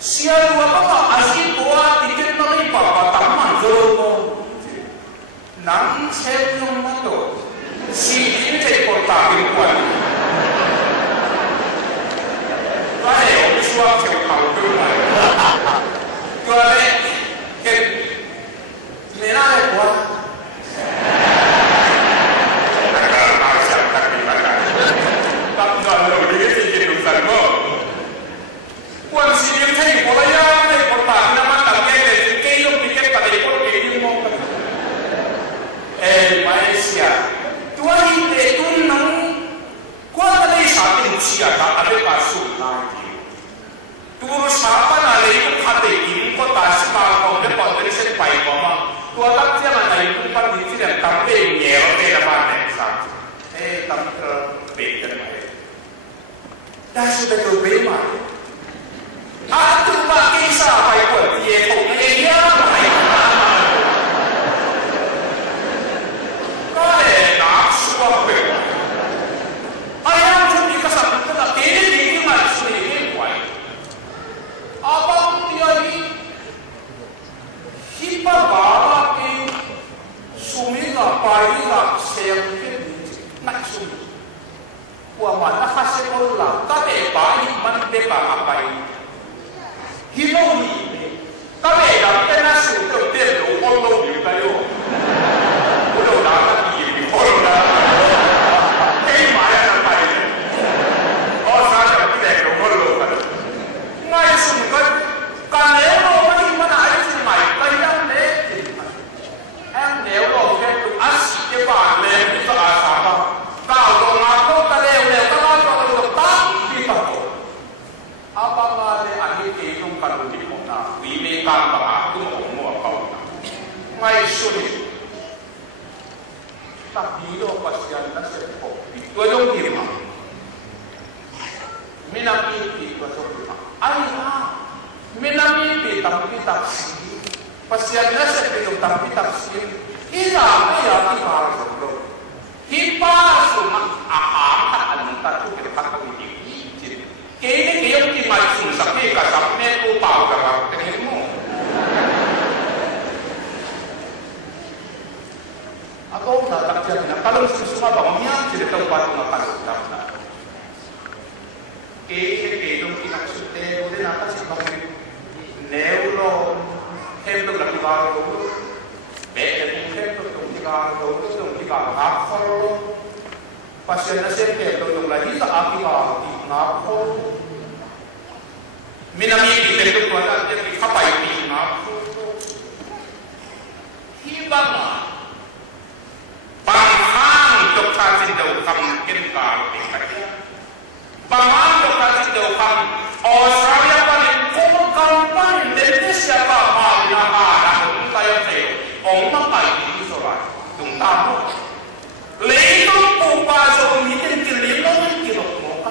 Siapa apa asli tua tiket nari papa taman zomo nắng xem nhung mắt tổ si kiến trên cột tà bình quần có thể ông xua chiều khẩu tư này cơ đấy cái này là cái quần tập đoàn đầu tiên thì chỉ được sản mơ quần si kiến trên cột tà này cột tà năm mắt tầm cái này cái lúc đi cái tà này cột cái như mong Malaysia, tuan ini tu nang kuat lagi satu Malaysia tak ada pasal lagi. Tu siapa nak lagi hati ini kau tak sempat kau dapat dari siapa yang tu tak jangan lagi tu pada diri dan tapi nyel depan sah. Tapi berbeda macam. Dah sudah berbeda. Aku pakai siapa yang buat dia kau ni dia. Ayam tu di kasar tu tak teri di mana sini buat. Apa dia ni? Hipa bapa ni sumi la pai la seang nak sumi. Buat mana hasil orang tapi pai mana bapa apa ini? Hilo ni tapi dah pernah sudah terlalu orang ni kayu. Udah dah ni orang dah. Ngay sulit, tapi itu pasien nasib kopi. Dua jam lima, minami dua jam lima. Ayah, minami tapi taksi. Pasien nasib itu tapi taksi. Hilang ya kita harus hipa semua aham antar tu kita pakai ini. Kini kita masih sakit kasar ni tu tahu kalau terima. Atau tak terjadi. Kalau semua bangunnya tidak terbuat makan sudah. Itu kita sudah udah nak sih bangun. Neuro, hemdo lagi baru dulu. Beda hemdo tu kita dulu tu kita ngapor. Pasien nasi hemdo tu lagi tak api baru ngapor. Minami kita tu ada jadi apa ini ngapor. Hibana. Banghan dokter jauh Kham kengkar dekat. Banghan dokter jauh Kham Australia paling kumpulan Indonesia apa mana saya tahu. Orang paling di Sorai, tunggu. Lepas pupa Zomi keliling kilo muka.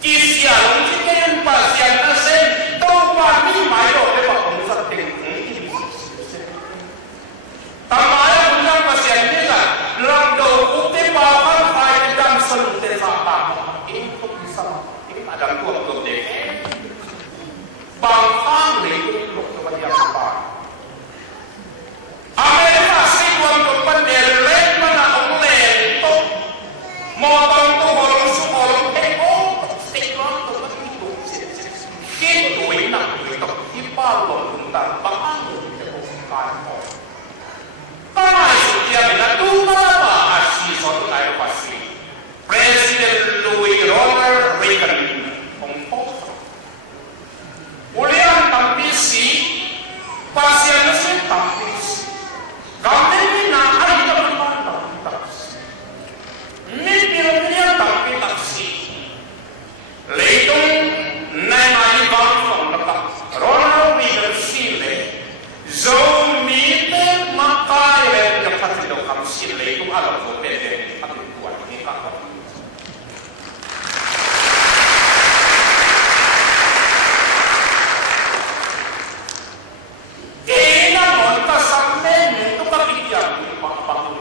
Kisah orang pasien nasi tahu pani mayo lepas urusan tinggi. Tamaya punya pasien ni lah. Lalu ukti bahan baik dan seluruh apa ini untuk bisa ini ada dua deh. Bangkang itu untuk sebagian apa? Amerika Serikat untuk pendelek mana oleh itu motor tu orang orang Serikat untuk itu kita nak itu kita tentang bangkang itu bukan. Termasuk dia bila apa asli suatu air pasti. Presiden Ronald Reagan komposer. Ulian tampisi, pasien nasi tampisi. Kami ni nak ada tampisi. Mimpi tampisi. Leitung naik bangsa lepas Ronald Reagan sile. Zomi makai yang dapat tidak kamu sila itu alam berbeda tapi buat ini kakak. Ina monta sampai itu kepikiran di bangun.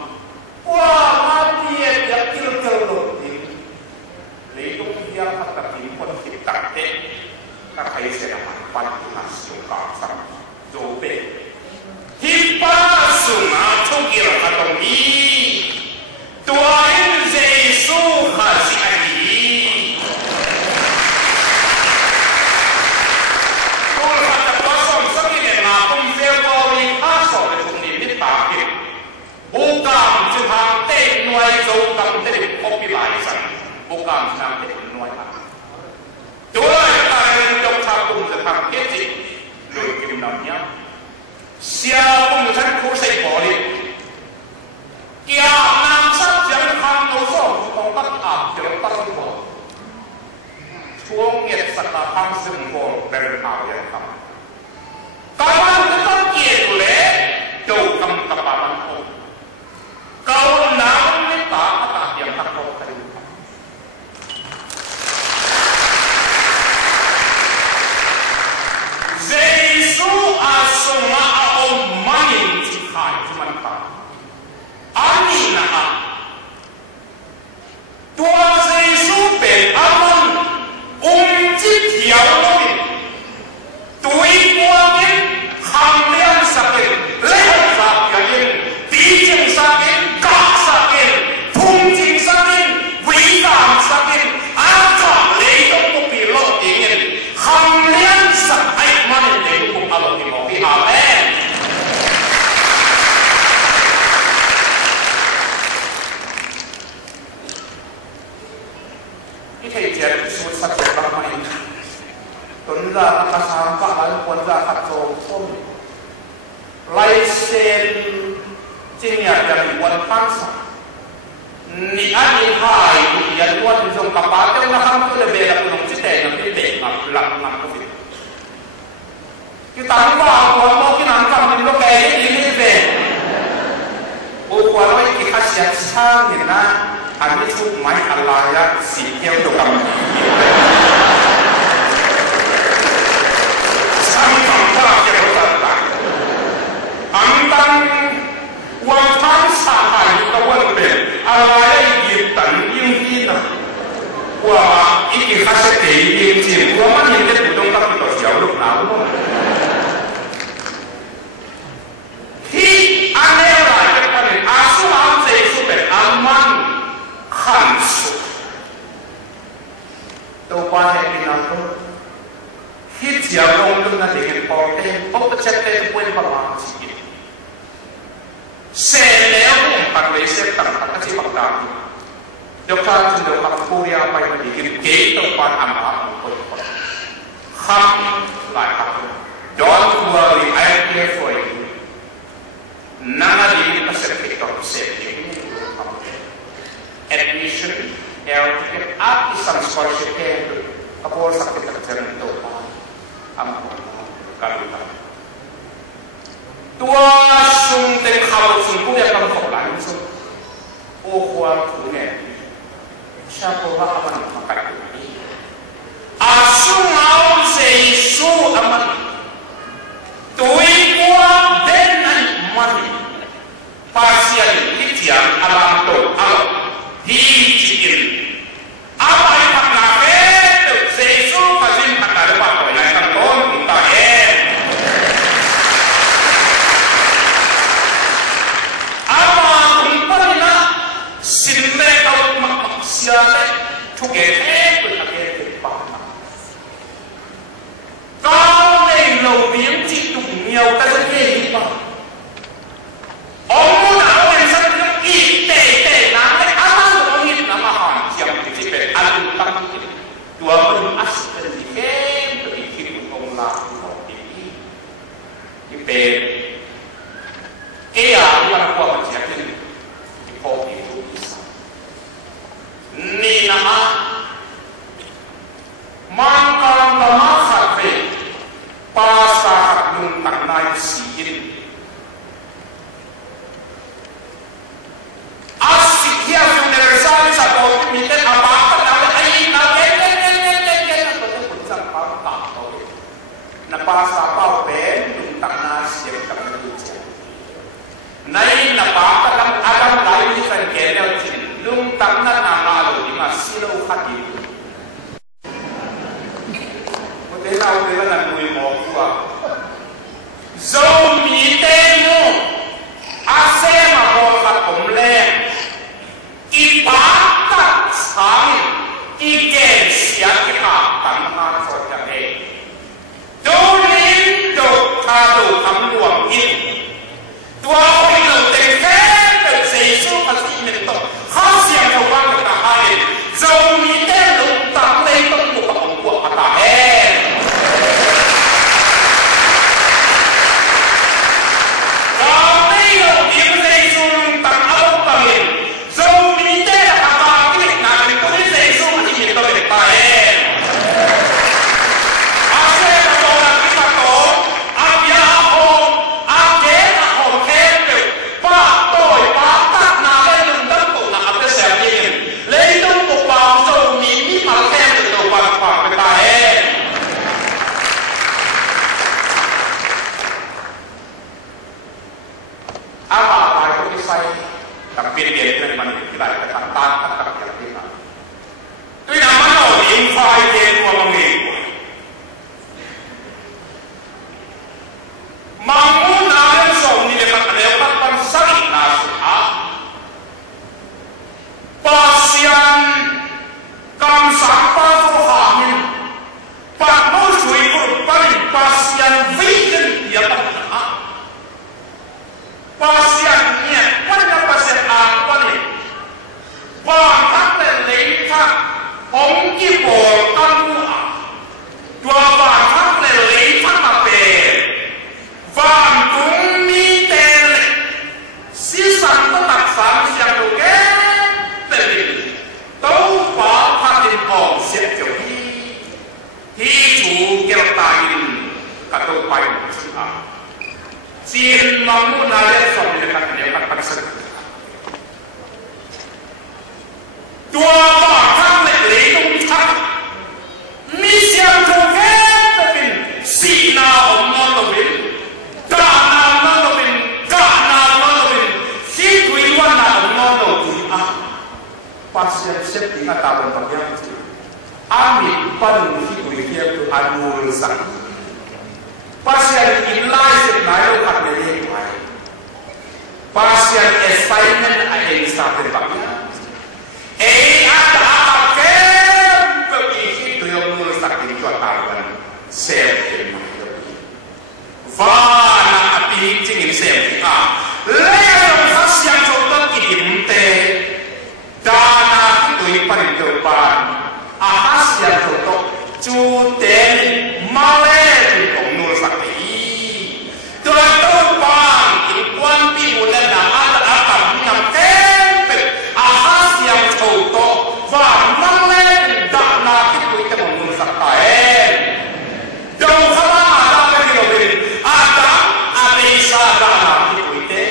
Wah mati dia kira-kira itu dia kata ini pun kita kakak saya paling khas juga sama dobe. Hipa sungai tu kira ตัวอินเจสูข้าสิอันนี้ตัวขัดตัวส่งสักนิดนะผมเฟลบอลลีข้าสอบในตรงนี้นิดปากเองบุกการจะทำเต้นหน่วยโจมกันเต้นพบปีหลายสันบุกการจะทำเต้นหน่วยตัวการเรียนจบชาบุญจะทำเต้นจิตโดยกิมน้ำเนี้ยเสียบุญฉันคู่ใส่บอลลีเกี่ยวนำสักอย่างคำโน้ตของตัดอาบเกี่ยวตัดหัวช่วงเงียบสักพักซึ่งบอลเป็นอาบอย่างคำการมันจะต้องเกี่ยวเลยโจกำกับมันโอ้เกาหน้าไม่ตาตาอย่างทักโลกันเจสูอาสมาเอามันที่ขายที่มันตาอันนี้นะตัวเจสูเป็นอามันจิตเดียวเลยตัวอีกว่าเนี่ยคำเลี้ยงสักเองเลี้ยงสักเองตีจริงสักเองกัดสักเองทุ่งจริงสักเองวิจารณ์สักเองอาจารย์เลยต้องมุกปีโลกเองคำเลี้ยงสักไอ้มันเองมุกอารมณ์ที่มองที่อาเมนที่เคยเจอสุดสักเรื่องอะไรตอนเราภาษาฝรั่งคนเราขัดโซ่ต้นไลเซนจริงอย่างอย่างวันพักสักนี่อันนี้หายอย่างวันที่ส่งกลับบ้านแต่ว่าทำตัวเล็กๆคุณต้องจิตใจอย่างที่เด็กมาหลังนั่งก็สิที่ตั้งว่าคนมองที่นั่งทำเป็นโลกแก่ยิ่งยิ่งเด็กโอ้ควรไว้ที่ข้าเสียช่างเนี่ยนะอันนี้ทุกไม้อะไรอะสีเขียวตัวกำช่างทำท่าเกี่ยวกับต่างอันตั้งวันทั้งสาหัสตัววันเป็นอะไรยิ่งตันยิ่งที่นะว่าอีกข้าเสียยิ่งจริงว่ามันยิ่งจะต้องตั้งตัวเสียวลูกหนาวที่อันนี้อะไรเป็นประเด็นอาสุอันเจสุเป็นอันมันขันสุตัวป้าเห็นนะตัวที่เจ้าลงทุนนั่นเองพอเต็มพบจะเต็มเป็นประมาณสิเสร็จแล้วผมปัดเลยเสร็จตั้งแต่ที่บังคับเดี๋ยวข้าจะเดี๋ยวข้าพูดยาวไปมาดีกินเกย์ตัวป้าอันนั้นคนข้ามหลายครั้ง Don't worry I'm here for you นั่นดีก็เสร็จไปกับเสร็จadmission yang api samskor sekian kapol sakit terjadi itu ampun kali tua sung ten khabar sungku yang kamu kolan sung oh kuat punya siapa apa nak makan asung mau seisu aman tuai kuat dengan mati pasien kitian alam tu alam hijikin apa yang tak nak itu sesu pasti tak ada apa yang akan kon tak apa kumpulnya sinme kalau manusia juga itu tak ada kalau ni lebih jitu niau tak ada apa orang nak orang sana ite nak dua puluh aspek dihem berikut pengulang ini ipe kaya orang kuat macam ini kopi itu bisa ni nama mangkang tamahafe pasar nun tanai siin asik yang universal satu minta apa napasa pau pen tentang nasi yang kami lucu. Nai napaka kam adam lain kan kedel cin lung tangna nama alu di masih lo hati. Mutela nak mui mau kuah. Zomi temu asema bawa tapi dia itu mana kita kata tak kita. Tapi nama orang infai dia orang ni. Mamu nak Zomi lepas lewat pansari nasihat. Pasien kam sampai berhamil. Pak Mosui korban pasien vegan dia tak. Pasiennya, mana pasien apa ni? Bangkat lelaki, orang kibor kamu, dua bangkat lelaki apa? Bantung mitel, sisa tetap sama yang tuke, tapi tahu bahagian orang siap jadi, hidup kertain kata paling besar. Sin mamu naya Zomi dekat dia paksa. Dua orang lelaki tak misian tuken tapi sina omnolobin, dana omnolobin, si tujuan omnolobin pasien sepi kata berbagai amin panu si tujuan tu anul sang. Pasien ilai sebenarnya kat lelaki baik. Pasien assignment ada yang starter bagian. Ada apa begitu tu yang mula starter itu tahuan self Vana api cingin self Lepas pasien contoh kidimte dana itu paling depan. Pasien contoh cuten malen. Sakti, tuan bang, Kuan pimulan na ada minyak tempe, ahas yang contoh, warnanya dah nak itu kita mengurus sakti. Jauh sama ada beri, ada isa dah nak itu kita,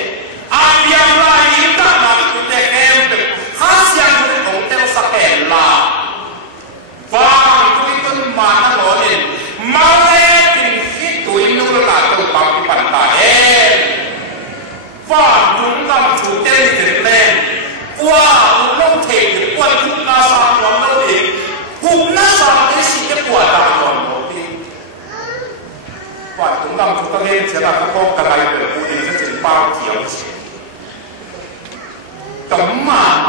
ada yang lain dah nak itu tempe, has yang contoh sakti lah. Bang itu mana boleh, mana bang pantai, wah tunggang cuci terlen, wah long teh, wah tunggang sampai lagi, tunggang sampai siapa buat dalam lagi, wah tunggang cuci cerita kau kadai berpudi jadi bang kios, teman,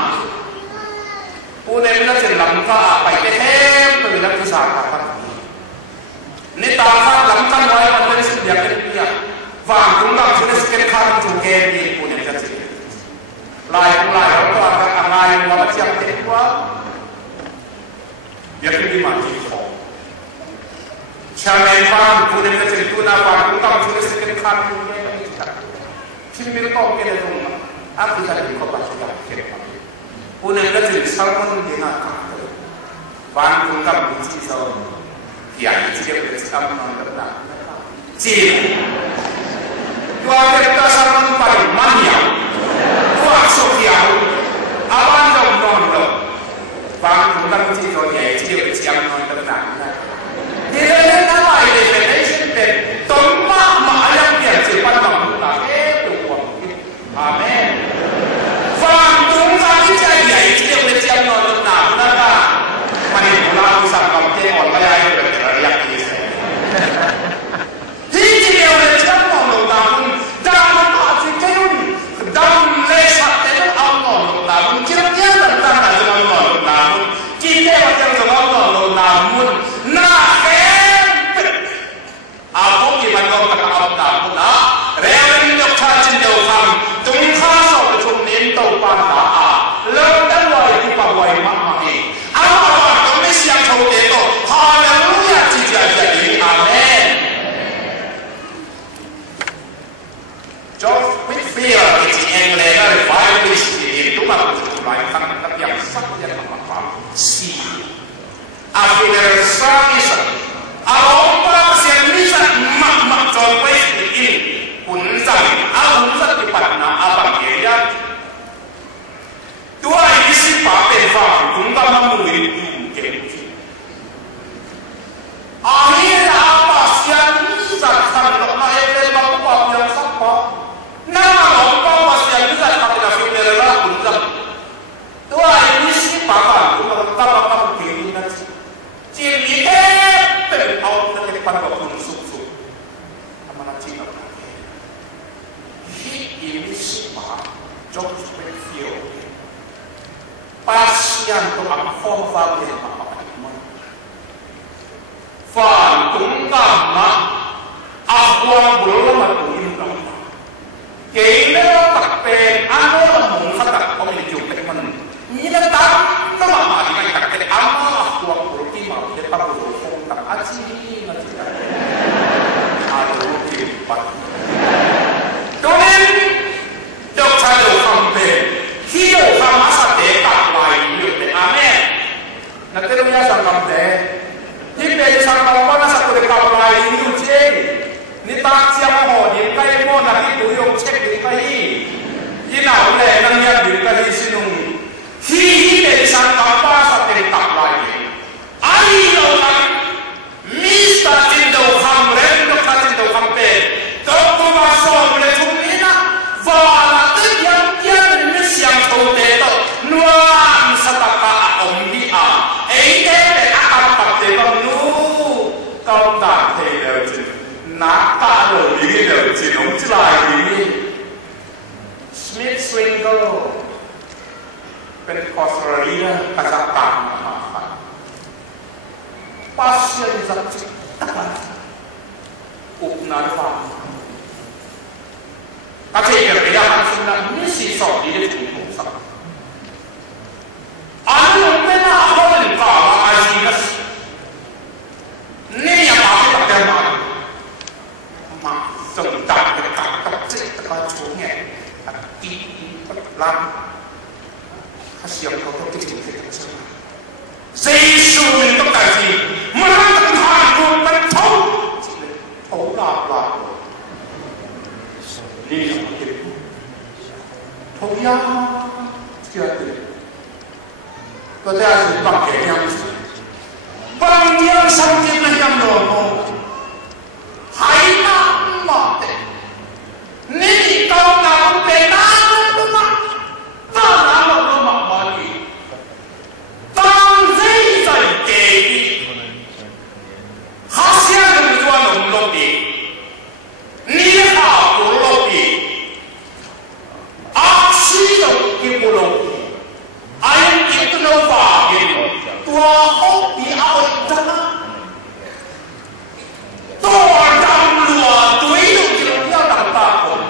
punya jadi langka, baik hem, punya kisah apa? Ni tahan langkan wajib anda sediakan dia. Wang tunggang sudah sekian kali juga ni punya jadi. Lain orang akan lain orang siap kedua. Dia pergi mati kau. Jangan bang punya jadi tu nak wang tunggang sudah sekian kali juga ni. Cuma itu kau kena tunggu. Aku jadi kau pasti tak kena. Punya jadi salman dia nak. Wang tunggang mesti salman. Yang dia bersama dengan Cina. Dua kita sama paling mania. Dua Sofiau. Awan dong. Bang tentang Cina dia bersama dengan. Dia nama definition dan tombak malam dia cepat mengulang. Amin. Bang tentang dia bersama dengan. Mari pulang sama kita orang lain. chốc với phiêu passion của ông phong phàm lên mà phản cũng cảm mà quang bùa mà cũng yên tâm kỹ nó tập bền ăn nó là muốn phát tập có mình chụp cái mình như nó tắm nó mà đi ngay tập cái ăn nó quang bùa khi mà cái tập bùa phong tập ăn chi là gì đấy đồ kìm bắt cho nên được thay đổi không bền khi đổi không mà sao để tập lại nhiều để amen là cái đó ra làm thế nhưng để sang nào mà nó sao để tập lại nhiều chứ ni ta siapa ho ni kai mo na ki tu yong check ni kai yi nào le nang ya ni kai sinung hi để sang ka pa sa te tak lai ai lo na mi sta tin do ham ren do ka tin do ham pe to ko ma so le thum ni na va la te yang yang ni siang thau te to nuam sa ta ka om hi a ei te te a ka pa te ba nu công đạt thì đều chỉ nát ta rồi đi đều chỉ đúng chứ lại đi Smith Swingleเป็นคอสเรียกระตังมาฟัง passion จัดจิตอุปนาฟังอาเจียร์ยาฮันสุนันมิสิสอบดีได้ถึงทุกสัปอันนั้นเป็นอะไรกันก็อาจีนัสนี่ยังมาที่ตัดเดินมาจงจับเป็นการตัดจิตตะชูเงี้ยตีล้ำข้าเสียงเขาต้องติดถึงที่สุดเสียสูงต้องการสิมันต้องหาคนมันทุ่มโอ้ลาบลานี่ยังไม่ถึงทุกอย่างเสียดีก็ได้สิบางอย่างบางอย่างสังเกตยังโน้มหายหน้าหมดนี่ก็นำเป็นน้ำตัวตาน้ำลงมาบ่อยตั้งใจใจเก่งข้าเสียงตัวหนุ่มลงดีนี่ข้าผู้ลงดีอักษีลงกี่ผู้ลงดีไอ้กิจโนบากินตัวเขาดีเอาจังตัวดำลัวตัวยุ่งยิ่งยากต่างๆคน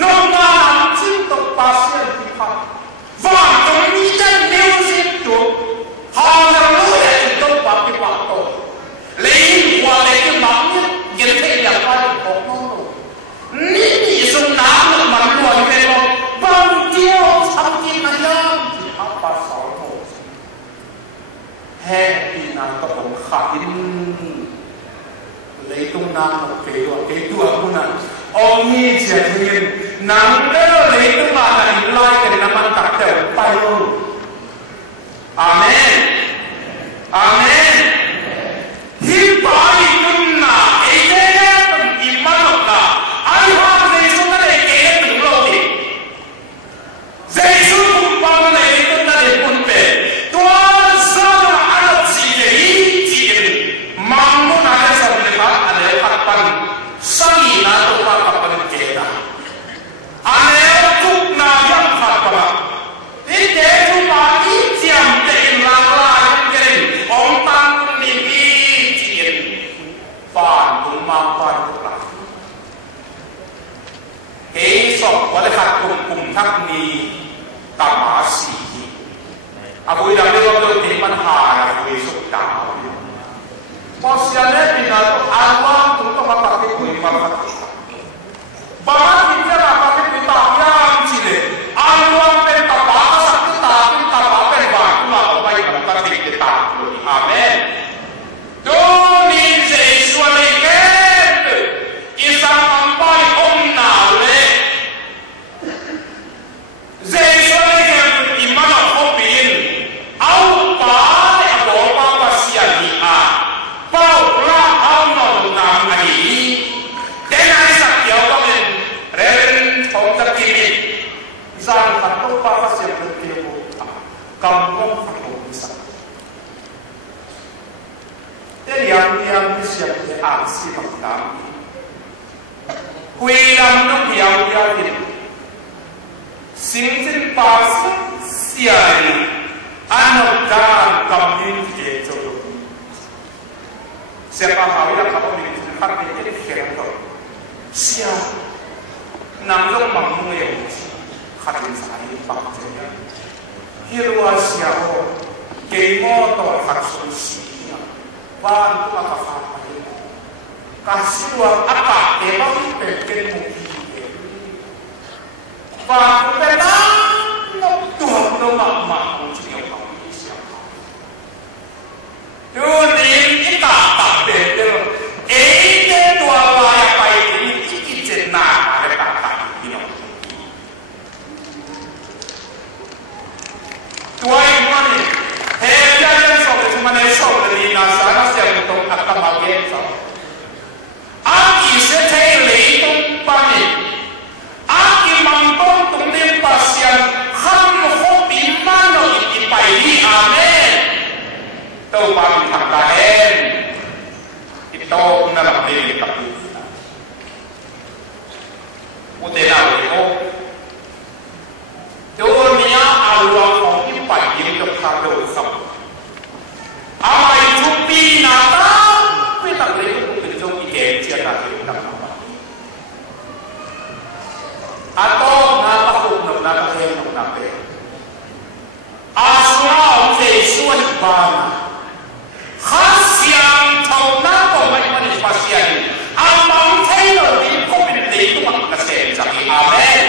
น้องมาหนังจิ้มตกปลาเสียนที่พักว่าตรงนี้จะมิวสิกตัวหาเรารู้เลยตกปลาที่ปากโตเลยกว่าเลยที่มันยังเที่ยวไปของน้องนี่ส่งน้ำมันลอยไปลงบางเดียวทำกินมาย่างที่พักปลาสองโถแห่ปีนาตะผมขาดินเลยตรงนั้นเกลือเกลือคุณน่ะองค์นี้เจียงเงินนังเล่เลยตรงนั้นไล่กันน้ำมันตักเต๋อไปเลยอาเมนอาเมนที่ไปคุณน่ะไอ้เจ้าเป็นอิมานอกน่ะไอ้ห้ามในส่วนนั้นเองถึงโลกนี้ในส่วนคุณฟังในส่วนนั้นคุณเป็นตัวสร้างอาณาจักรจีนมังมุนาเสมออันนี้ขัดปันสังยีนาตัวขัดปันเกล้าอันนี้ทุกนายังขัดปันที่เจ้าทุกมาที่เจียมเต็มลางลายเก่งองตังมีจีนฝ่านตุนมาฝ่านตุลาเฮสอบวันขัดกลุ่มทักมีตามาสีอาบุยดำเรียกว่าที่ปัญหาอาบุยสุดดาวพอเสียเล่นนี่นะอันว่าคุณต้องมาปฏิบัติมาปฏิบัติบางทีจะมาปฏิบัติตามอย่างจีเลยอันว่าเป็นตาบาสักตาเป็นตาบาเป็นบาคุณมาเอาไปกับปฏิบัติตามเลยอาเมนดูนี่เสียส่วนเล็กอิสระอันไปองค์นาเลยเสียส่วนเล็กอิมันเอาข้อปีนเอาไปเอาบอกว่าภาษาดีอาเป้าละเอาหน่อยนำอันนี้แต่ในสักเดียวก็เป็นเรื่องของตะกี้นี้สร้างขัดตัวภาษาเป็นเดียวกำลังขัดตัวสักแต่ยังมีเสียงที่อ่านสิบคำคุยลำน้องเดียวเดียว 진진 바스 시아니 안노간 커뮤니티에 저도 siapa hawilah kamu ditunjukkan menjadi pikiran kau siap nanggung mangmui karin sahari bakternya hirwa siapa kemo atau harus siap bantu apa kasih uang apa emang pengen mungkin bantu petang Tuhan no mak mungkin yang kamu siapa Tuhin kita tak betul ini dua layak baik ini iki jenah ada kata ini dua yang mana hebat yang sobat cuma nesok dari nasara siapa untuk akan bagian sobat Aki setai leitung panik, aki mangtong tunglim pasien Kham hobi mano ipai amen. Tau paling hakahen, itu nalar diri kapu. Utena itu, dunia aluan hobi pagi itu kado sama. Amai cupi nata, kita beli atau napakuk napakhen nape asura fesuan bana khasyang thona ko mani pasien amang thailo di covid le tu mak kase jaki amen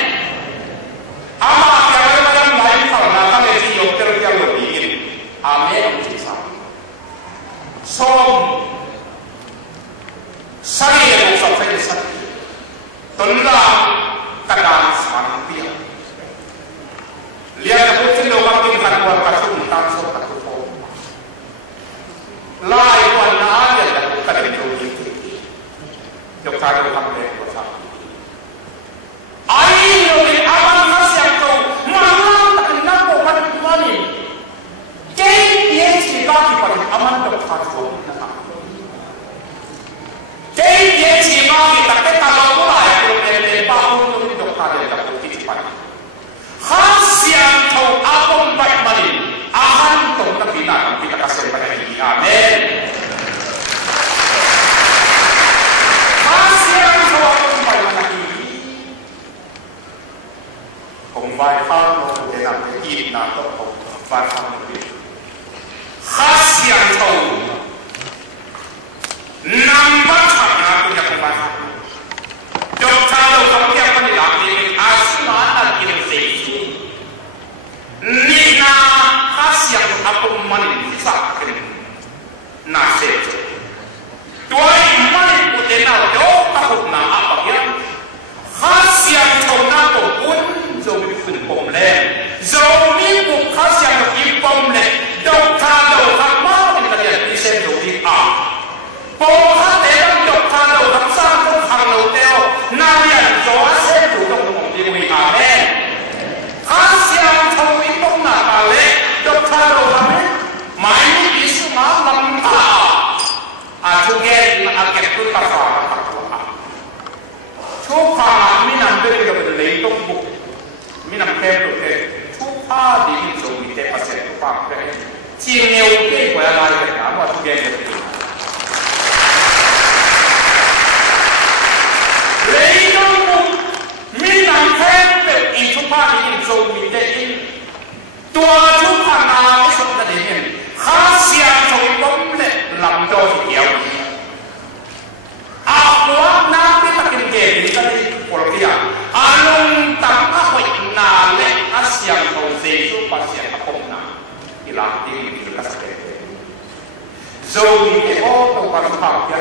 ama kaya madam lain thona ka le ji dokter kya lo di amen som Sari yang usah saya sari, tolong tegang semangat dia. Lihat putri orang ini kan buat kasut tanso kasut forma. Lai warna aja dan bukan itu itu. Dokter orang deh kuasa. Ayo di awal kasih aku malam tak nak buat mani. Dia cerita kepada aman dokter itu. Jadi dia cuma kita kalau mulai dari bangun itu dokter dia dapat cepat. Khasian tahu apa baik mali, akan tahu tapi nak kita kasih pada ini. Amen. Khasian tahu apa baik mali. Kembali kalau dia nak kita nak tahu apa baik. Khasian tahu. Nampak karena punya kebaikan. Dokter kamu yang penilai ini asmana kinerja. Nina khas yang aku menisahkan nasib. Dua iman utena dokter na apa ya? Khas yang cona pun zomi pun pomle. Zomi pun khas yang impomle. Dokter mana ini kalian bisa zomi a. Poha dalam dokter dalam sangkut hangau teo nalian doa seru dong diwi amen. Khasian tahu itu nakale dokter dalam main isu malam tak. Ajugen akhir tu tak faham apa. Cuba minam beri beri itu buk minam kelu ke. Cuba di itu kita pasal faham ke. Cingeu ke boleh lari ke kamu ajugen beri. Leidong minang kempe itu pagi Zomi deh. Tua juga nama esok tadi ni. Khasiat Zomi le lamdo diau. Aku nanti takin jadi tadi polkia. Anung tak apa nale Asia Zomi itu pasti apa nak. Hilang di kasih. Zomi oh tuan apa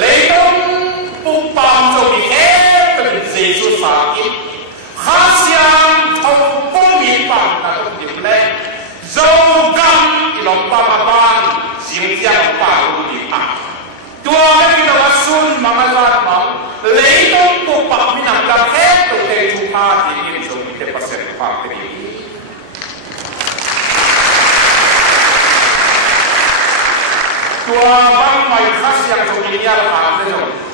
Leidong Pupang Zomi Yesus sakit, khasian tahu pemipang atau diplek, zogam ilom papaban, simsiang paru dipak. Dua lagi dalam sun mangalat mau, leidong pupang minang kaget tu kejupa ini Zomi terpaksa pakai ini. Dua bang mai khasian Zomi ni ada apa?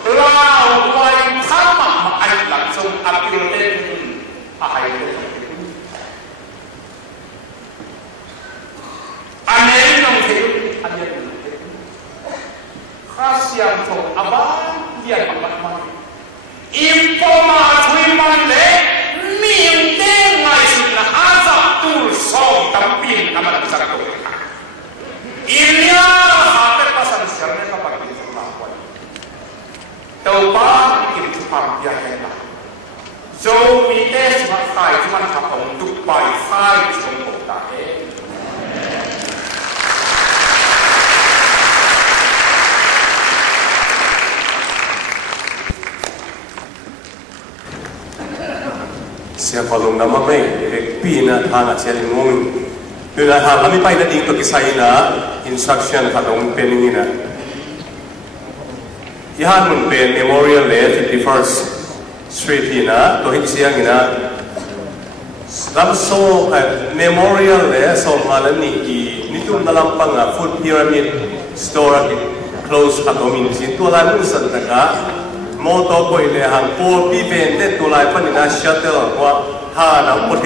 Lau wai sama makan langsung apil ten ahai Kham ya hen la Zomi es ma sai chuan thapong tu pai sai chung ko ta e Sia falung nama mai pina thana cheli ngong Bila hal kami pai na ding to kisai na instruction katong pening ina Ihan mun pen memorial le 51st Street ina to hin siang ina lam so memorial le so malan ni nitum dalam panga food pyramid store close katong in sin to la mun san taka moto ko ile hang po pi pen te to lai panina shuttle wa ha na po